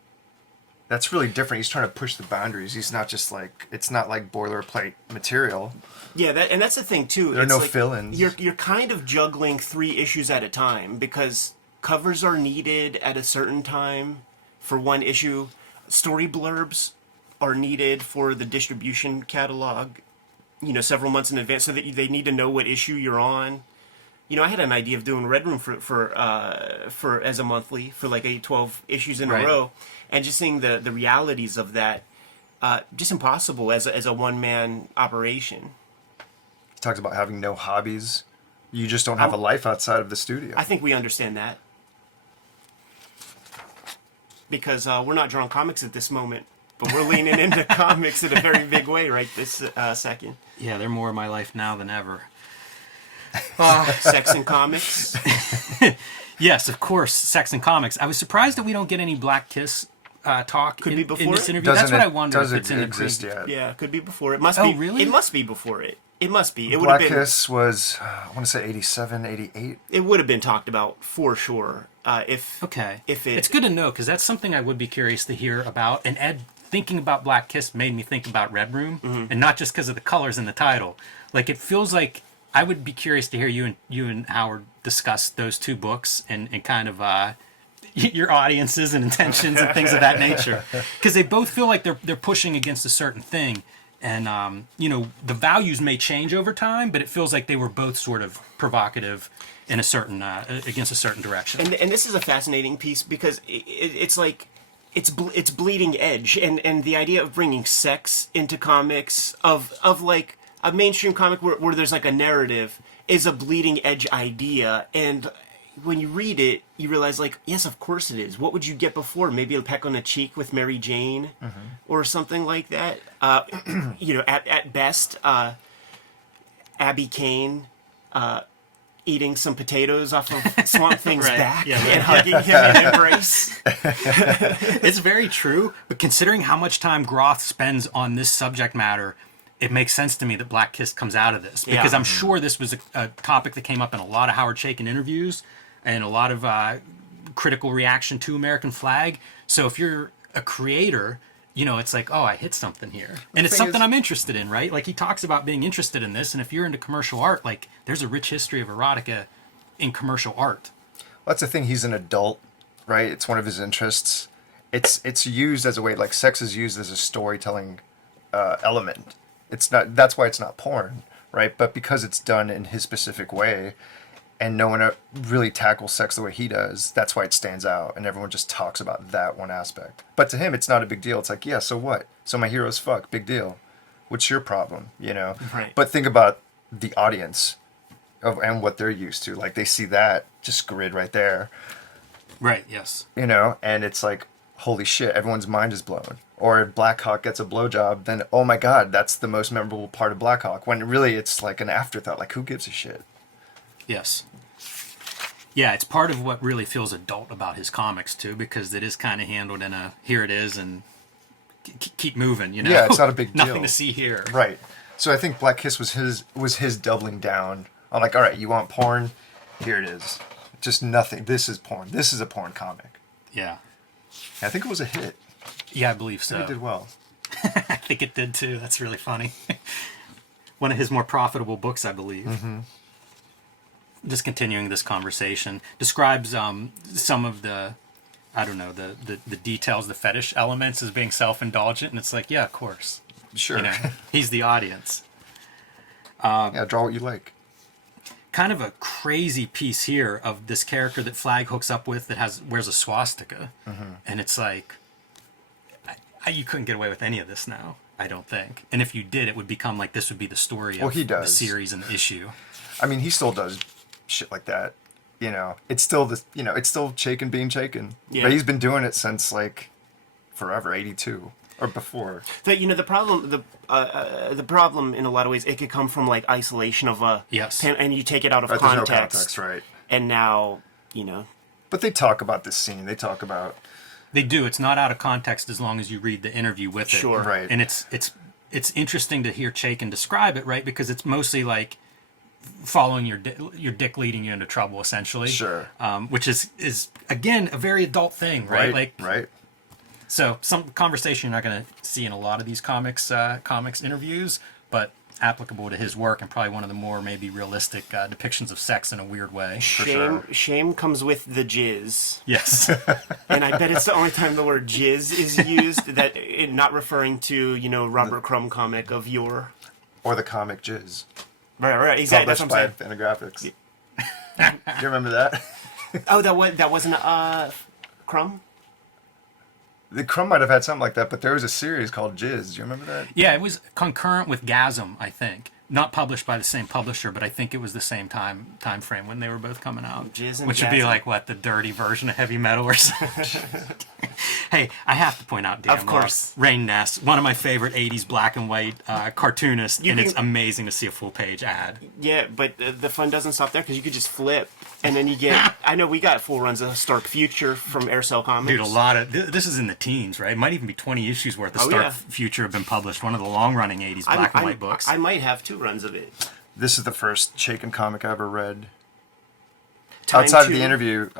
that's really different. He's trying to push the boundaries. He's not just it's not like boilerplate material. Yeah, and that's the thing too. There are It's no like fill-ins. You're kind of juggling 3 issues at a time because covers are needed at a certain time for one issue. Story blurbs are needed for the distribution catalog, several months in advance, so that they need to know what issue you're on. I had an idea of doing Red Room for as a monthly for 12 issues in Right. a row, and just seeing the realities of that, just impossible as a one-man operation. He talks about having no hobbies. You just don't have a life outside of the studio. I think we understand that. Because we're not drawing comics at this moment, but we're leaning into comics in a very big way right this second. Yeah, they're more of my life now than ever. Sex and comics. Yes, of course, sex and comics. I was surprised that we don't get any Black Kiss talk Could in, be in before this it? interview. That's what I wonder if Doesn't it's in the exist preview. yet. Yeah, could be before. It must Oh, be. really? It must be before it. It must be. It would Black have been. Kiss was, I want to say 87, 88. It would have been talked about for sure. If Okay. If it. It's good to know, because that's something I would be curious to hear about. And Ed, thinking about Black Kiss made me think about Red Room, and not just because of the colors in the title. Like, it feels like I would be curious to hear you and Howard discuss those 2 books and kind of your audiences and intentions and things of that nature, because they both feel like they're pushing against a certain thing. And the values may change over time, but it feels like they were both sort of provocative in a certain against a certain direction. And this is a fascinating piece because it's like it's bleeding edge, and the idea of bringing sex into comics of like a mainstream comic where there's like a narrative is a bleeding edge idea, and when you read it, you realize, yes, of course it is. What would you get before? Maybe a peck on the cheek with Mary Jane, or something like that. At best, Abby Kane eating some potatoes off of Swamp Thing's Right. back Yeah, right. and hugging him in an embrace. It's very true, but considering how much time Groth spends on this subject matter, it makes sense to me that Black Kiss comes out of this, because I'm sure this was a topic that came up in a lot of Howard Chaykin interviews and a lot of critical reaction to American Flagg. So if you're a creator, you know, it's like, oh, I hit something here. And it's thing something is- I'm interested in, right? Like, he talks about being interested in this, and if you're into commercial art, like, there's a rich history of erotica in commercial art. That's the thing. He's an adult, right? It's one of his interests. It's used as a way, like sex is used as a storytelling element. It's not. That's why it's not porn, right? But because it's done in his specific way, and no one really tackles sex the way he does, that's why it stands out, and everyone just talks about that one aspect. But to him, it's not a big deal. It's like, yeah, so what? So my heroes fuck, big deal. What's your problem? You know. Right. But think about the audience, and what they're used to. Like they see that just grid right there. Right, yes. You know, and it's like, holy shit, everyone's mind is blown. Or if Black Hawk gets a blowjob, then, oh my god, that's the most memorable part of Black Hawk. When really it's like an afterthought, like who gives a shit? Yes. Yeah, it's part of what really feels adult about his comics, too, because it is kind of handled in a, here it is, and keep moving, you know? Yeah, it's not a big deal. Nothing to see here. Right. So I think Black Kiss was his doubling down on like, all right, you want porn? Here it is. Just nothing. This is porn. This is a porn comic. Yeah. I think it was a hit. Yeah, I believe I so. think it did well. I think it did, too. That's really funny. One of his more profitable books, I believe. Mm-hmm. Just continuing this conversation, describes some of the, I don't know, the details, the fetish elements as being self-indulgent, and it's like, yeah, of course. Sure. You know, he's the audience. Yeah, draw what you like. Kind of a crazy piece here of this character that Flagg hooks up with that wears a swastika, and it's like, you couldn't get away with any of this now, I don't think. And if you did, it would become like this would be the story of he the does. series and the issue. I mean, he still does shit like that. You know, it's still it's still Chaykin being Chaykin. Yeah. But he's been doing it since like forever, 82 or before. But the problem in a lot of ways, it could come from like isolation of a Yes. and you take it out of Right, there's no context, context, right? and now But they talk about this scene. They talk about They do. It's not out of context as long as you read the interview with it. Sure. Right. And it's interesting to hear Chaykin describe it, right? Because it's mostly like following your dick leading you into trouble, essentially. Sure. Which is again a very adult thing, right? Like, right. so some conversation you're not going to see in a lot of these comics interviews, but applicable to his work and probably one of the more maybe realistic depictions of sex in a weird way. shame comes with the jizz, Yes. and I bet it's the only time the word jizz is used, that it not referring to Robert Crumb comic of yore. Or the comic Jizz. Right, exactly. That's Published what I'm by saying. Fantagraphics. Do you remember that? Oh, that wasn't Crumb. The Crumb might have had something like that, but there was a series called Jizz. Do you remember that? Yeah, it was concurrent with Gasm, I think. Not published by the same publisher, but I think it was the same time frame when they were both coming out. Jizz and Which would be Gasm. like, what, the dirty version of heavy metal or something? Hey, I have to point out, Dan Of course. Rain Ness, one of my favorite 80s black and white cartoonists, and it's amazing to see a full-page ad. Yeah, but the fun doesn't stop there, because you could just flip, and then you get. I know we got full runs of Stark Future from Aircell Comics. Dude, a lot of... This is in the teens, right? It might even be 20 issues worth of Stark yeah. Future have been published. One of the long-running 80s black and white books. I might have 2 runs of it. This is the first Chaykin comic I ever read. Time Outside of to- the interview,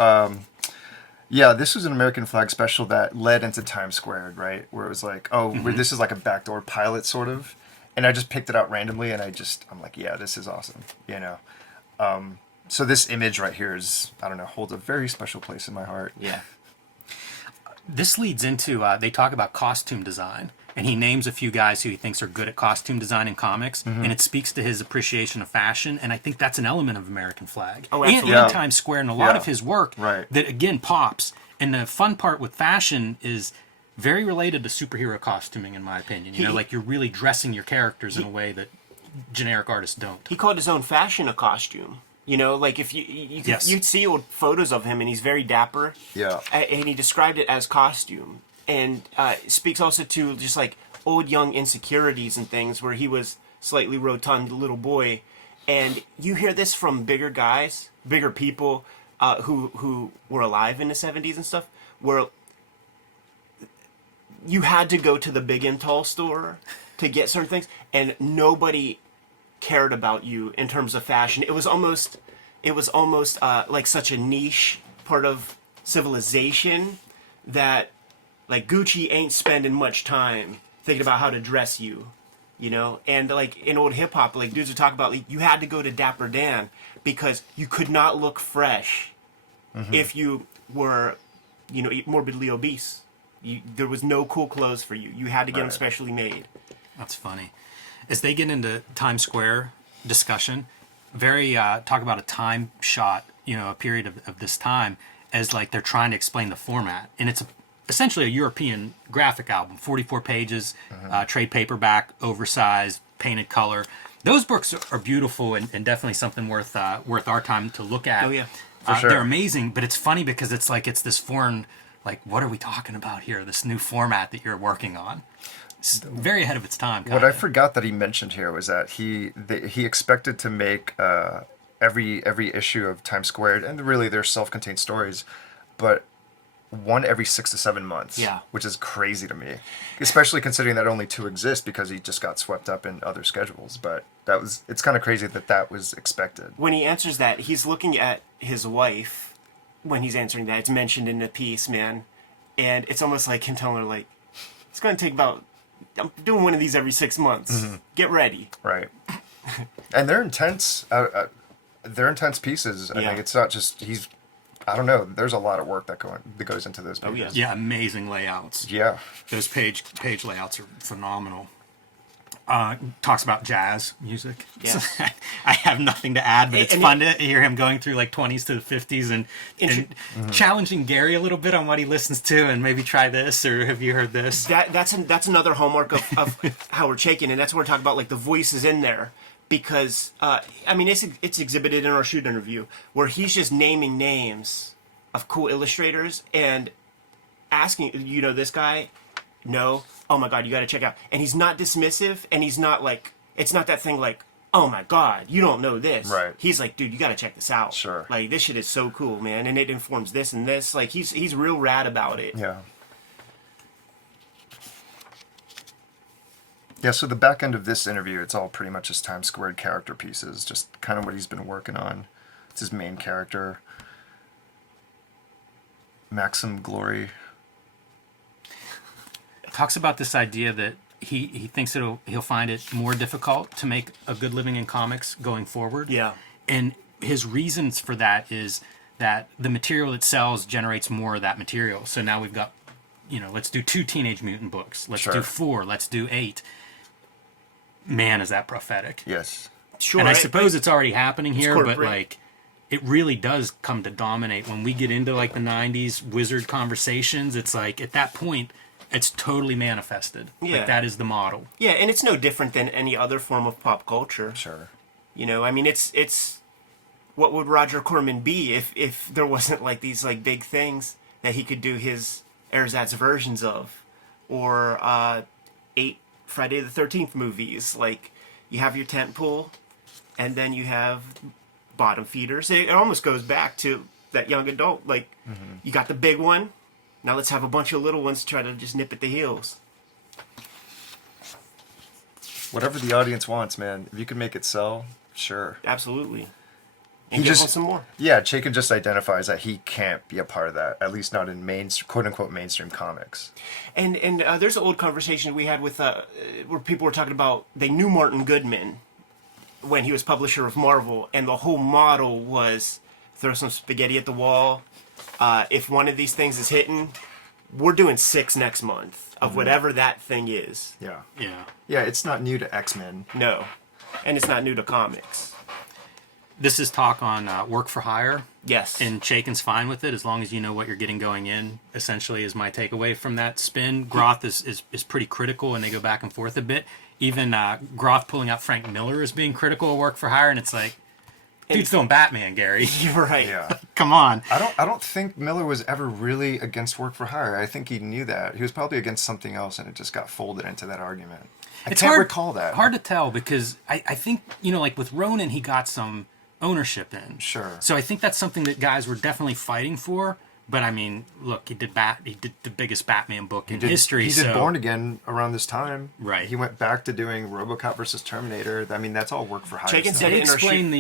yeah, this was an American Flag special that led into Times Squared, right? Where it was like, this is like a backdoor pilot, sort of. And I just picked it out randomly, and I'm like, yeah, this is awesome, So this image right here is, I don't know, holds a very special place in my heart. Yeah. This leads into, they talk about costume design, and he names a few guys who he thinks are good at costume design in comics, and it speaks to his appreciation of fashion, and I think that's an element of American Flag. Oh, and absolutely. in Times Square, and a lot Yeah. of his work Right. that, again, pops. And the fun part with fashion is very related to superhero costuming, in my opinion. Like you're really dressing your characters in a way that generic artists don't. He called his own fashion a costume. Like if Yes. you'd see old photos of him, and he's very dapper. Yeah. And he described it as costume, and it speaks also to just like old young insecurities and things, where he was slightly rotund little boy, and you hear this from bigger guys, bigger people who were alive in the 70s and stuff, where you had to go to the big and tall store to get certain things, and nobody cared about you in terms of fashion. It was almost like such a niche part of civilization that like Gucci ain't spending much time thinking about how to dress you, you know? And like in old hip hop, like dudes would talk about like you had to go to Dapper Dan because you could not look fresh if you were, you know, morbidly obese. There was no cool clothes for you. You had to get them specially made. That's funny. As they get into Times Square discussion, very talk about a time shot, you know, a period of this time as like they're trying to explain the format. And it's essentially a European graphic album, 44 pages, trade paperback, oversized, painted color. Those books are beautiful and definitely something worth our time to look at. Oh, yeah. For sure. They're amazing, but it's funny because it's like it's this foreign, like, what are we talking about here? This new format that you're working on. It's very ahead of its time. What I forgot that he mentioned here was that he expected to make every issue of Times Squared, and really they're self-contained stories, but one every 6 to 7 months. Yeah. Which is crazy to me, especially considering that only 2 exist because he just got swept up in other schedules. But it's kind of crazy that was expected. When he answers that, he's looking at his wife when he's answering that. It's mentioned in the piece, man. And it's almost like him telling her, like, it's going to take about, I'm doing one of these every 6 months. Get ready. Right. And they're intense. They're intense pieces. I Yeah. think it's not just, I don't know. There's a lot of work that goes into those Oh, pages. Yeah, amazing layouts. Yeah. Those page layouts are phenomenal. Talks about jazz music. Yes. I have nothing to add, but it's And fun to hear him going through like 20s to 50s and challenging Gary a little bit on what he listens to and maybe try this or have you heard this? That's another hallmark of Howard Chaykin, and that's what we're talking about, like the voices in there. Because, I mean, it's exhibited in our shoot interview where he's just naming names of cool illustrators and asking, you know, this guy? No. Oh my God, you got to check out. And he's not dismissive, and he's not like, it's not that thing like, oh my God, you don't know this. Right. He's like, dude, you got to check this out. Sure. Like, this shit is so cool, man. And it informs this and this. Like, he's real rad about it. Yeah. Yeah, so the back end of this interview, it's all pretty much just Times Squared character pieces, just kind of what he's been working on. It's his main character, Maxim Glory. Talks about this idea that he thinks he'll find it more difficult to make a good living in comics going forward. Yeah. And his reasons for that is that the material it sells generates more of that material. So now we've got, you know, let's do 2 Teenage Mutant books. Let's Sure. do 4. Let's do 8. Man, is that prophetic. Yes. Sure. And I suppose it's already happening here, but corporate. like it really does come to dominate when we get into like the 90s wizard conversations. It's like at that point it's totally manifested. Yeah. Like that is the model. Yeah, and it's no different than any other form of pop culture. Sure. You know, I mean, it's what would Roger Corman be if there wasn't like these like big things that he could do his ersatz versions of, or 8 Friday the 13th movies. Like, you have your tentpole, and then you have bottom feeders. It almost goes back to that young adult. Like, you got the big one. Now let's have a bunch of little ones to try to just nip at the heels. Whatever the audience wants, man. If you can make it sell, sure. Absolutely. He And give just- them some more. Yeah, Chaykin just identifies that he can't be a part of that, at least not in quote-unquote mainstream comics. And there's an old conversation we had with where people were talking about they knew Martin Goodman when he was publisher of Marvel, and the whole model was throw some spaghetti at the wall. If one of these things is hitting, we're doing 6 next month of whatever that thing is. Yeah. Yeah. Yeah, it's not new to X-Men. No, and it's not new to comics. This is talk on work for hire. Yes. And Chaykin's fine with it as long as you know what you're getting going in, essentially, is my takeaway from that spin. Groth is pretty critical, and they go back and forth a bit. Even Groth pulling out Frank Miller as being critical of work for hire, and it's like, dude's filming Batman, Gary. You're right. Yeah. Come on. I don't think Miller was ever really against work for hire. I think he knew that. He was probably against something else, and it just got folded into that argument. I can't recall that. Hard to tell because I think, you know, like with Ronin, he got some ownership in. Sure. So I think that's something that guys were definitely fighting for, But I mean, look, he did the biggest Batman book in history. He did Born Again around this time. Right. He went back to doing RoboCop versus Terminator. I mean, that's all work for hire. Chaykin stuff. said They it in our explain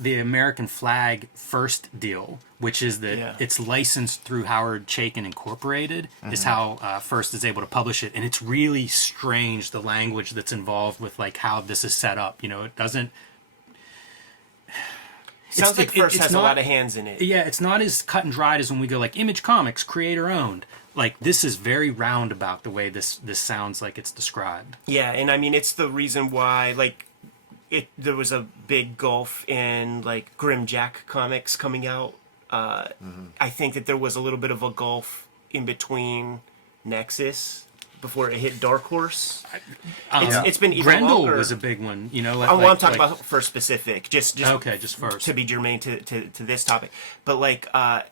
the American Flagg first deal, which is that Yeah. it's licensed through Howard Chaykin Incorporated, is how First is able to publish it, and it's really strange the language that's involved with like how this is set up. You know, it doesn't. Sounds like First it's has a lot of hands in it. Yeah, it's not as cut and dried as when we go like Image Comics, creator owned. Like this is very roundabout the way this sounds like it's described. Yeah, and I mean it's the reason why like there was a big gulf in like Grim Jack comics coming out. I think that there was a little bit of a gulf in between Nexus before it hit Dark Horse. It's been even Grendel longer. was a big one, you know. I'm talking about First specific, just okay, just First to be germane to this topic. But like, I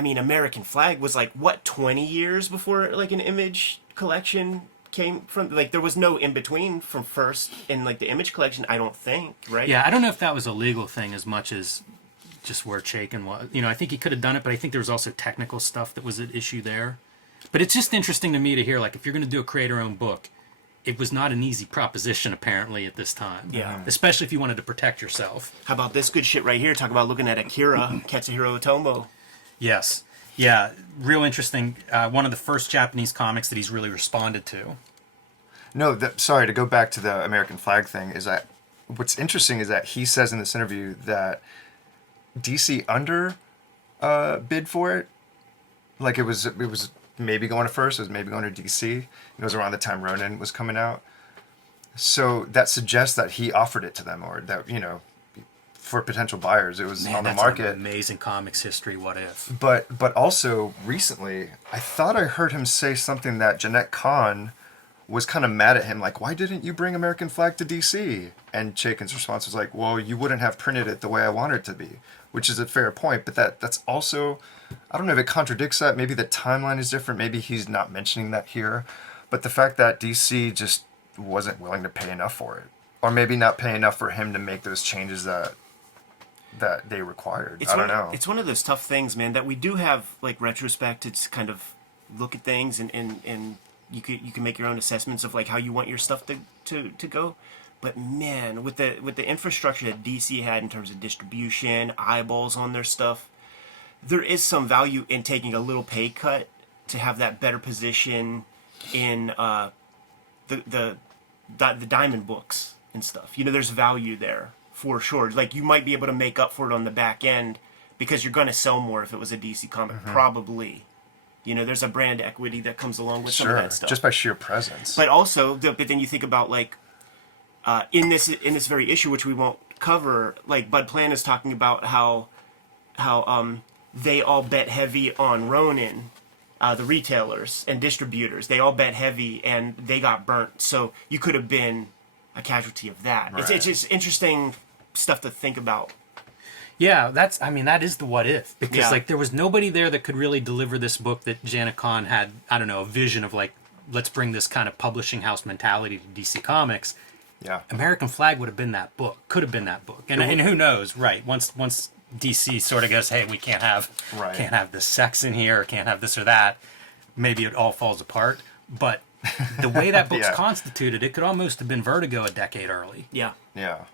mean, American Flagg was like what 20 years before like an Image collection came from. Like there was no in between from First and like the Image collection. I don't think, right? Yeah, I don't know if that was a legal thing as much as just where Chaykin was. You know, I think he could have done it, but I think there was also technical stuff that was at issue there. But it's just interesting to me to hear, like, if you're going to do a creator-owned book, it was not an easy proposition, apparently, at this time. Yeah. Especially if you wanted to protect yourself. How about this good shit right here? Talk about looking at Akira, Katsuhiro Otomo. Yes. Yeah, real interesting. One of the first Japanese comics that he's really responded to. No, sorry, to go back to the American Flagg thing, is that what's interesting is that he says in this interview that DC bid for it. Like it was maybe going to First, it was maybe going to DC. It was around the time Ronin was coming out. So that suggests that he offered it to them, or that, you know, for potential buyers, it was on the that's market. An amazing comics history, what if? But also recently, I thought I heard him say something that Jeanette Kahn was kind of mad at him, like, why didn't you bring American Flagg to DC? And Chaykin's response was like, well, you wouldn't have printed it the way I wanted it to be, which is a fair point. But that's also, I don't know if it contradicts that. Maybe the timeline is different. Maybe he's not mentioning that here. But the fact that DC just wasn't willing to pay enough for it, or maybe not pay enough for him to make those changes that they required. I don't know. It's one of those tough things, man, that we do have like retrospect to kind of look at things and you can make your own assessments of like how you want your stuff to go. But man, with the infrastructure that DC had in terms of distribution, eyeballs on their stuff, there is some value in taking a little pay cut to have that better position in the Diamond books and stuff. You know, there's value there for sure. Like you might be able to make up for it on the back end because you're going to sell more if it was a DC comic, probably. You know, there's a brand equity that comes along with some of that stuff. Just by sheer presence. But also, but then you think about like in this very issue, which we won't cover, like Bud Plan is talking about how they all bet heavy on Ronin, the retailers and distributors. They all bet heavy and they got burnt. So you could have been a casualty of that. Right. It's just interesting stuff to think about. Yeah, that is the what if. Because, Yeah. like, there was nobody there that could really deliver this book that Janet Kahn had, I don't know, a vision of, like, let's bring this kind of publishing house mentality to DC Comics. Yeah. American Flagg would have been that book. Could have been that book. And who knows, right, once DC sort of goes, hey, we can't have this sex in here, or can't have this or that, maybe it all falls apart. But the way that book's constituted, it could almost have been Vertigo a decade early. Yeah. Yeah.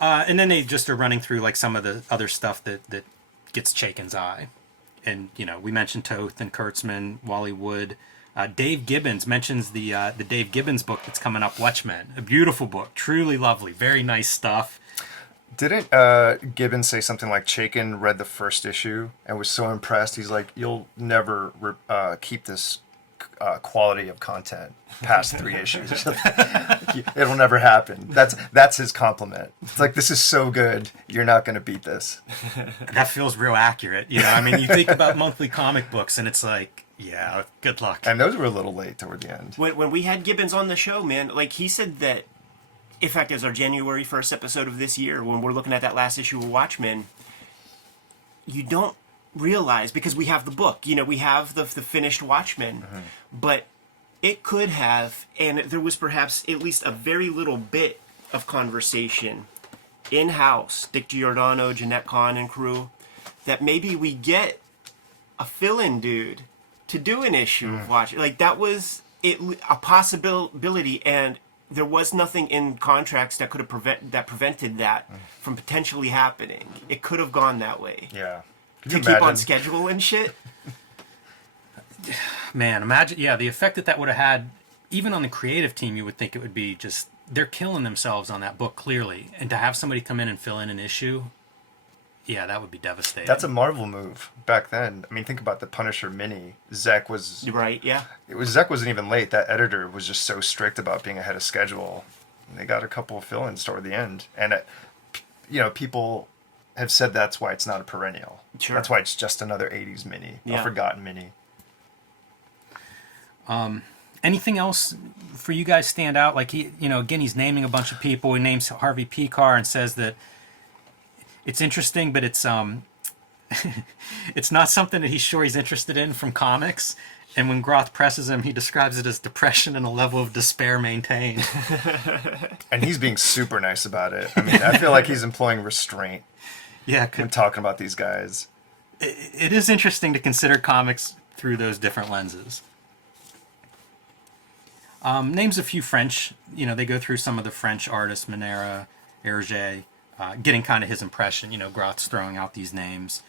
And then they just are running through like some of the other stuff that gets Chaykin's eye. And, you know, we mentioned Toth and Kurtzman, Wally Wood. Dave Gibbons mentions the Dave Gibbons book that's coming up, Watchmen. A beautiful book, truly lovely, very nice stuff. Didn't Gibbons say something like Chaykin read the first issue and was so impressed, he's like, you'll never keep this quality of content past 3 issues. It'll never happen. That's his compliment. It's like, this is so good, you're not going to beat this. That feels real accurate. You know, I mean, you think about monthly comic books and it's like, yeah, good luck. And those were a little late toward the end. When we had Gibbons on the show, man, like he said that, in fact, it was our January 1st episode of this year when we're looking at that last issue of Watchmen, you don't realize, because we have the book, you know, we have the finished Watchmen, but it could have, and there was perhaps at least a very little bit of conversation in-house, Dick Giordano, Jeanette Kahn and crew, that maybe we get a fill-in dude to do an issue of Watchmen. Like, that was a possibility, and there was nothing in contracts that could have prevented that from potentially happening. It could have gone that way. Yeah. Can To you keep on imagine? schedule and shit. Man, imagine, yeah, the effect that would have had, even on the creative team, you would think it would be just, they're killing themselves on that book, clearly. And to have somebody come in and fill in an issue, yeah, that would be devastating. That's a Marvel move back then. I mean, think about the Punisher mini. Zek Right, yeah. Zek wasn't even late. That editor was just so strict about being ahead of schedule. And they got a couple of fill-ins toward the end. And, people have said that's why it's not a perennial. Sure. That's why it's just another 80s mini, Yeah. a forgotten mini. Anything else for you guys stand out? Like, again, he's naming a bunch of people. He names Harvey Pekar and says that it's interesting, but it's it's not something that he's sure he's interested in from comics. And when Groth presses him, he describes it as depression and a level of despair maintained. And he's being super nice about it. I mean, I feel like he's employing restraint Yeah, when talking about these guys. it is interesting to consider comics through those different lenses. Names a few French. They go through some of the French artists, Manera, Hergé, getting kind of his impression. Groth's throwing out these names.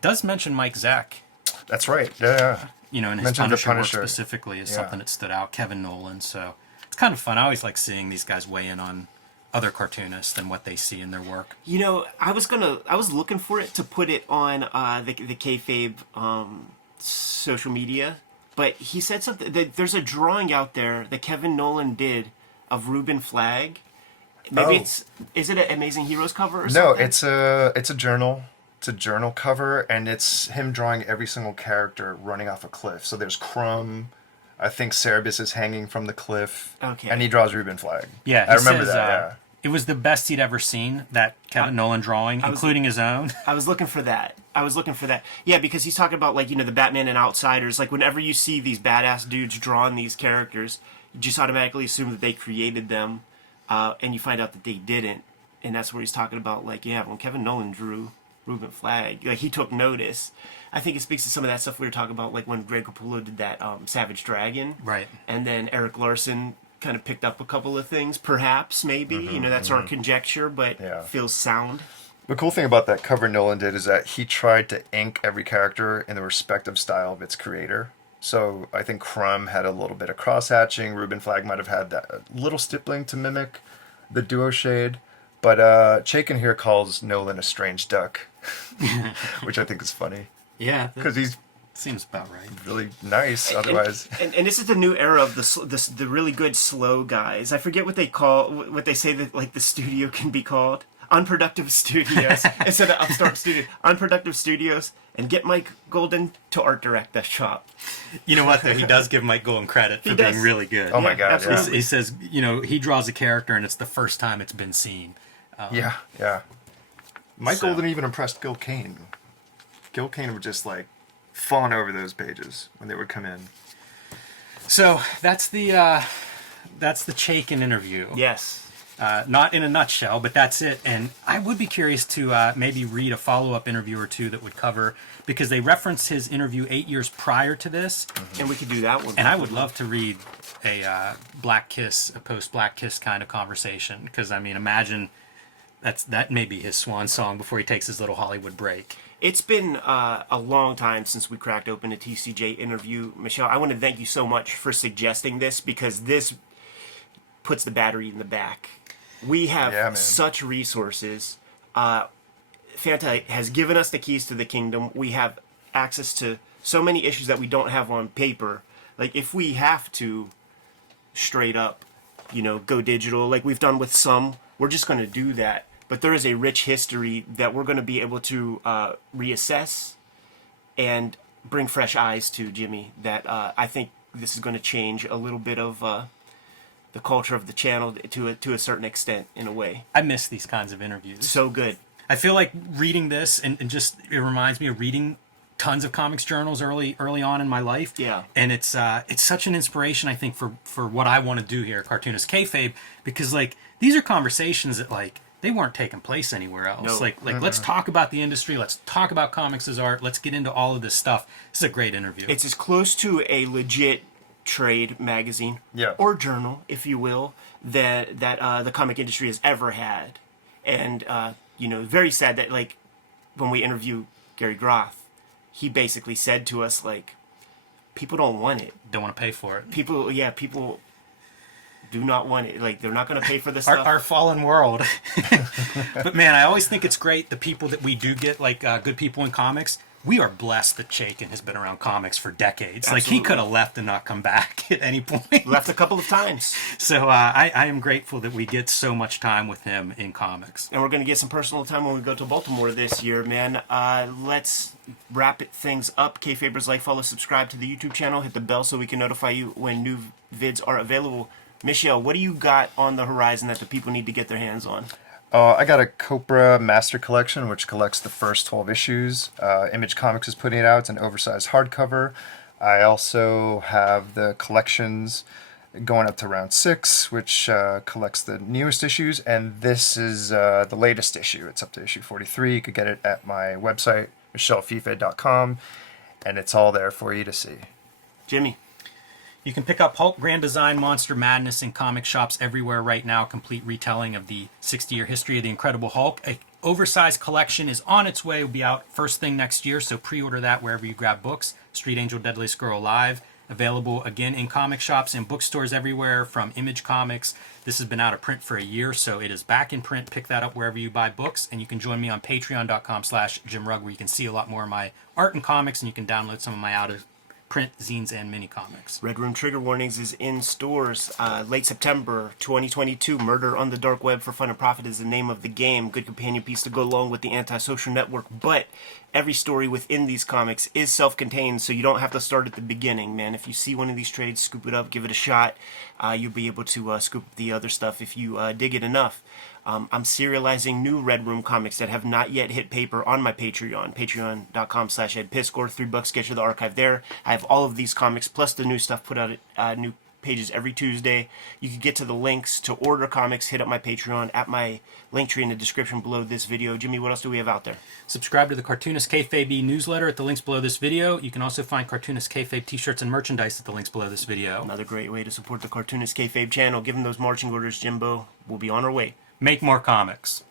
Does mention Mike Zeck. That's right. Yeah. And his Mentioned the Punisher work Punisher. specifically is Yeah. something that stood out. Kevin Nolan. So it's kind of fun. I always like seeing these guys weigh in on other cartoonists and what they see in their work. I was looking for it to put it on the Kayfabe social media, but he said something. There's a drawing out there that Kevin Nolan did of Reuben Flagg. Maybe is it an Amazing Heroes cover or No, something? it's a journal. It's a journal cover, and it's him drawing every single character running off a cliff. So there's Crumb. I think Cerebus is hanging from the cliff. Okay. And he draws Reuben Flagg. Yeah, I he remember says, that. Yeah. It was the best he'd ever seen, that Kevin Nolan drawing, including his own. I was looking for that. Yeah, because he's talking about, like, the Batman and Outsiders. Like, whenever you see these badass dudes drawing these characters, you just automatically assume that they created them, and you find out that they didn't. And that's where he's talking about, like, when Kevin Nolan drew Reuben Flagg, like, he took notice. I think it speaks to some of that stuff we were talking about, like when Greg Capullo did that Savage Dragon. Right. And then Eric Larson kind of picked up a couple of things, perhaps, maybe. That's our conjecture, but feels sound. The cool thing about that cover Nolan did is that he tried to ink every character in the respective style of its creator. So I think Crumb had a little bit of cross-hatching. Reuben Flagg might have had that little stippling to mimic the duo shade. But Chaykin here calls Nolan a strange duck, which I think is funny. Yeah. Because he's Seems about right. really nice otherwise. And this is the new era of the really good slow guys. I forget what they say that, like, the studio can be called. Unproductive studios instead of upstart studios. Unproductive studios, and get Mike Golden to art direct that shop. You know what, though? He does give Mike Golden credit for being really good. Oh my God, absolutely. He says, he draws a character and it's the first time it's been seen. Yeah. Mike So- Golden even impressed Gil Kane. Gil Kane would just like fawn over those pages when they would come in. So that's the Chaykin interview. Yes. Not in a nutshell, but that's it. And I would be curious to maybe read a follow-up interview or two that would cover, because they reference his interview 8 years prior to this. And we could do that one. And I would love to read a Black Kiss, a post-Black Kiss kind of conversation, because, I mean, imagine that may be his swan song before he takes his little Hollywood break. It's been a long time since we cracked open a TCJ interview. Michelle, I want to thank you so much for suggesting this, because this puts the battery in the back. We have such resources. Fanta has given us the keys to the kingdom. We have access to so many issues that we don't have on paper. Like, if we have to straight up, go digital, like we've done with some, we're just going to do that. But there is a rich history that we're going to be able to reassess and bring fresh eyes to, Jimmy, that I think this is going to change a little bit of the culture of the channel to a certain extent, in a way. I miss these kinds of interviews. So good. I feel like reading this and just it reminds me of reading tons of comics journals early on in my life. Yeah. And it's such an inspiration, I think, for what I want to do here at Cartoonist Kayfabe, because, like, these are conversations that, like, they weren't taking place anywhere else. No. Like let's talk about the industry. Let's talk about comics as art. Let's get into all of this stuff. This is a great interview. It's as close to a legit trade magazine or journal, if you will, that the comic industry has ever had. And very sad that like when we interview Gary Groth, he basically said to us like, people don't want it. Don't want to pay for it. People do not want it. Like, they're not going to pay for this stuff. Our fallen world. But man, I always think it's great the people that we do get, like good people in comics. We are blessed that Chaykin has been around comics for decades. Absolutely. Like, he could have left and not come back at any point. Left a couple of times. So I am grateful that we get so much time with him in comics. And we're going to get some personal time when we go to Baltimore this year, man. Let's wrap things up. Kayfabers, like, follow, subscribe to the YouTube channel. Hit the bell so we can notify you when new vids are available. Michel, what do you got on the horizon that the people need to get their hands on? I got a Copra Master Collection, which collects the first 12 issues. Image Comics is putting it out. It's an oversized hardcover. I also have the collections going up to round 6, which collects the newest issues. And this is the latest issue. It's up to issue 43. You could get it at my website, michelfiffe.com. And it's all there for you to see. Jimmy. You can pick up Hulk Grand Design Monster Madness in comic shops everywhere right now. Complete retelling of the 60-year history of the Incredible Hulk. An oversized collection is on its way. It will be out first thing next year, so pre-order that wherever you grab books. Street Angel Deadliest Girl Live. Available again in comic shops and bookstores everywhere from Image Comics. This has been out of print for a year, so it is back in print. Pick that up wherever you buy books. And you can join me on patreon.com/JimRugg, where you can see a lot more of my art and comics, and you can download some of my out-of-print zines and mini comics. Red Room Trigger Warnings is in stores late September 2022. Murder on the Dark Web for Fun and Profit is the name of the game. Good companion piece to go along with the Antisocial Network. But every story within these comics is self-contained, so you don't have to start at the beginning, man. If you see one of these trades, scoop it up, give it a shot. You'll be able to scoop the other stuff if you dig it enough. I'm serializing new Red Room comics that have not yet hit paper on my Patreon. Patreon.com/EdPiscor. $3 gets you the archive there. I have all of these comics plus the new stuff put out at new pages every Tuesday. You can get to the links to order comics. Hit up my Patreon at my link tree in the description below this video. Jimmy, what else do we have out there? Subscribe to the Cartoonist Kayfabe newsletter at the links below this video. You can also find Cartoonist Kayfabe t-shirts and merchandise at the links below this video. Another great way to support the Cartoonist Kayfabe channel. Give them those marching orders, Jimbo. We'll be on our way. Make more comics.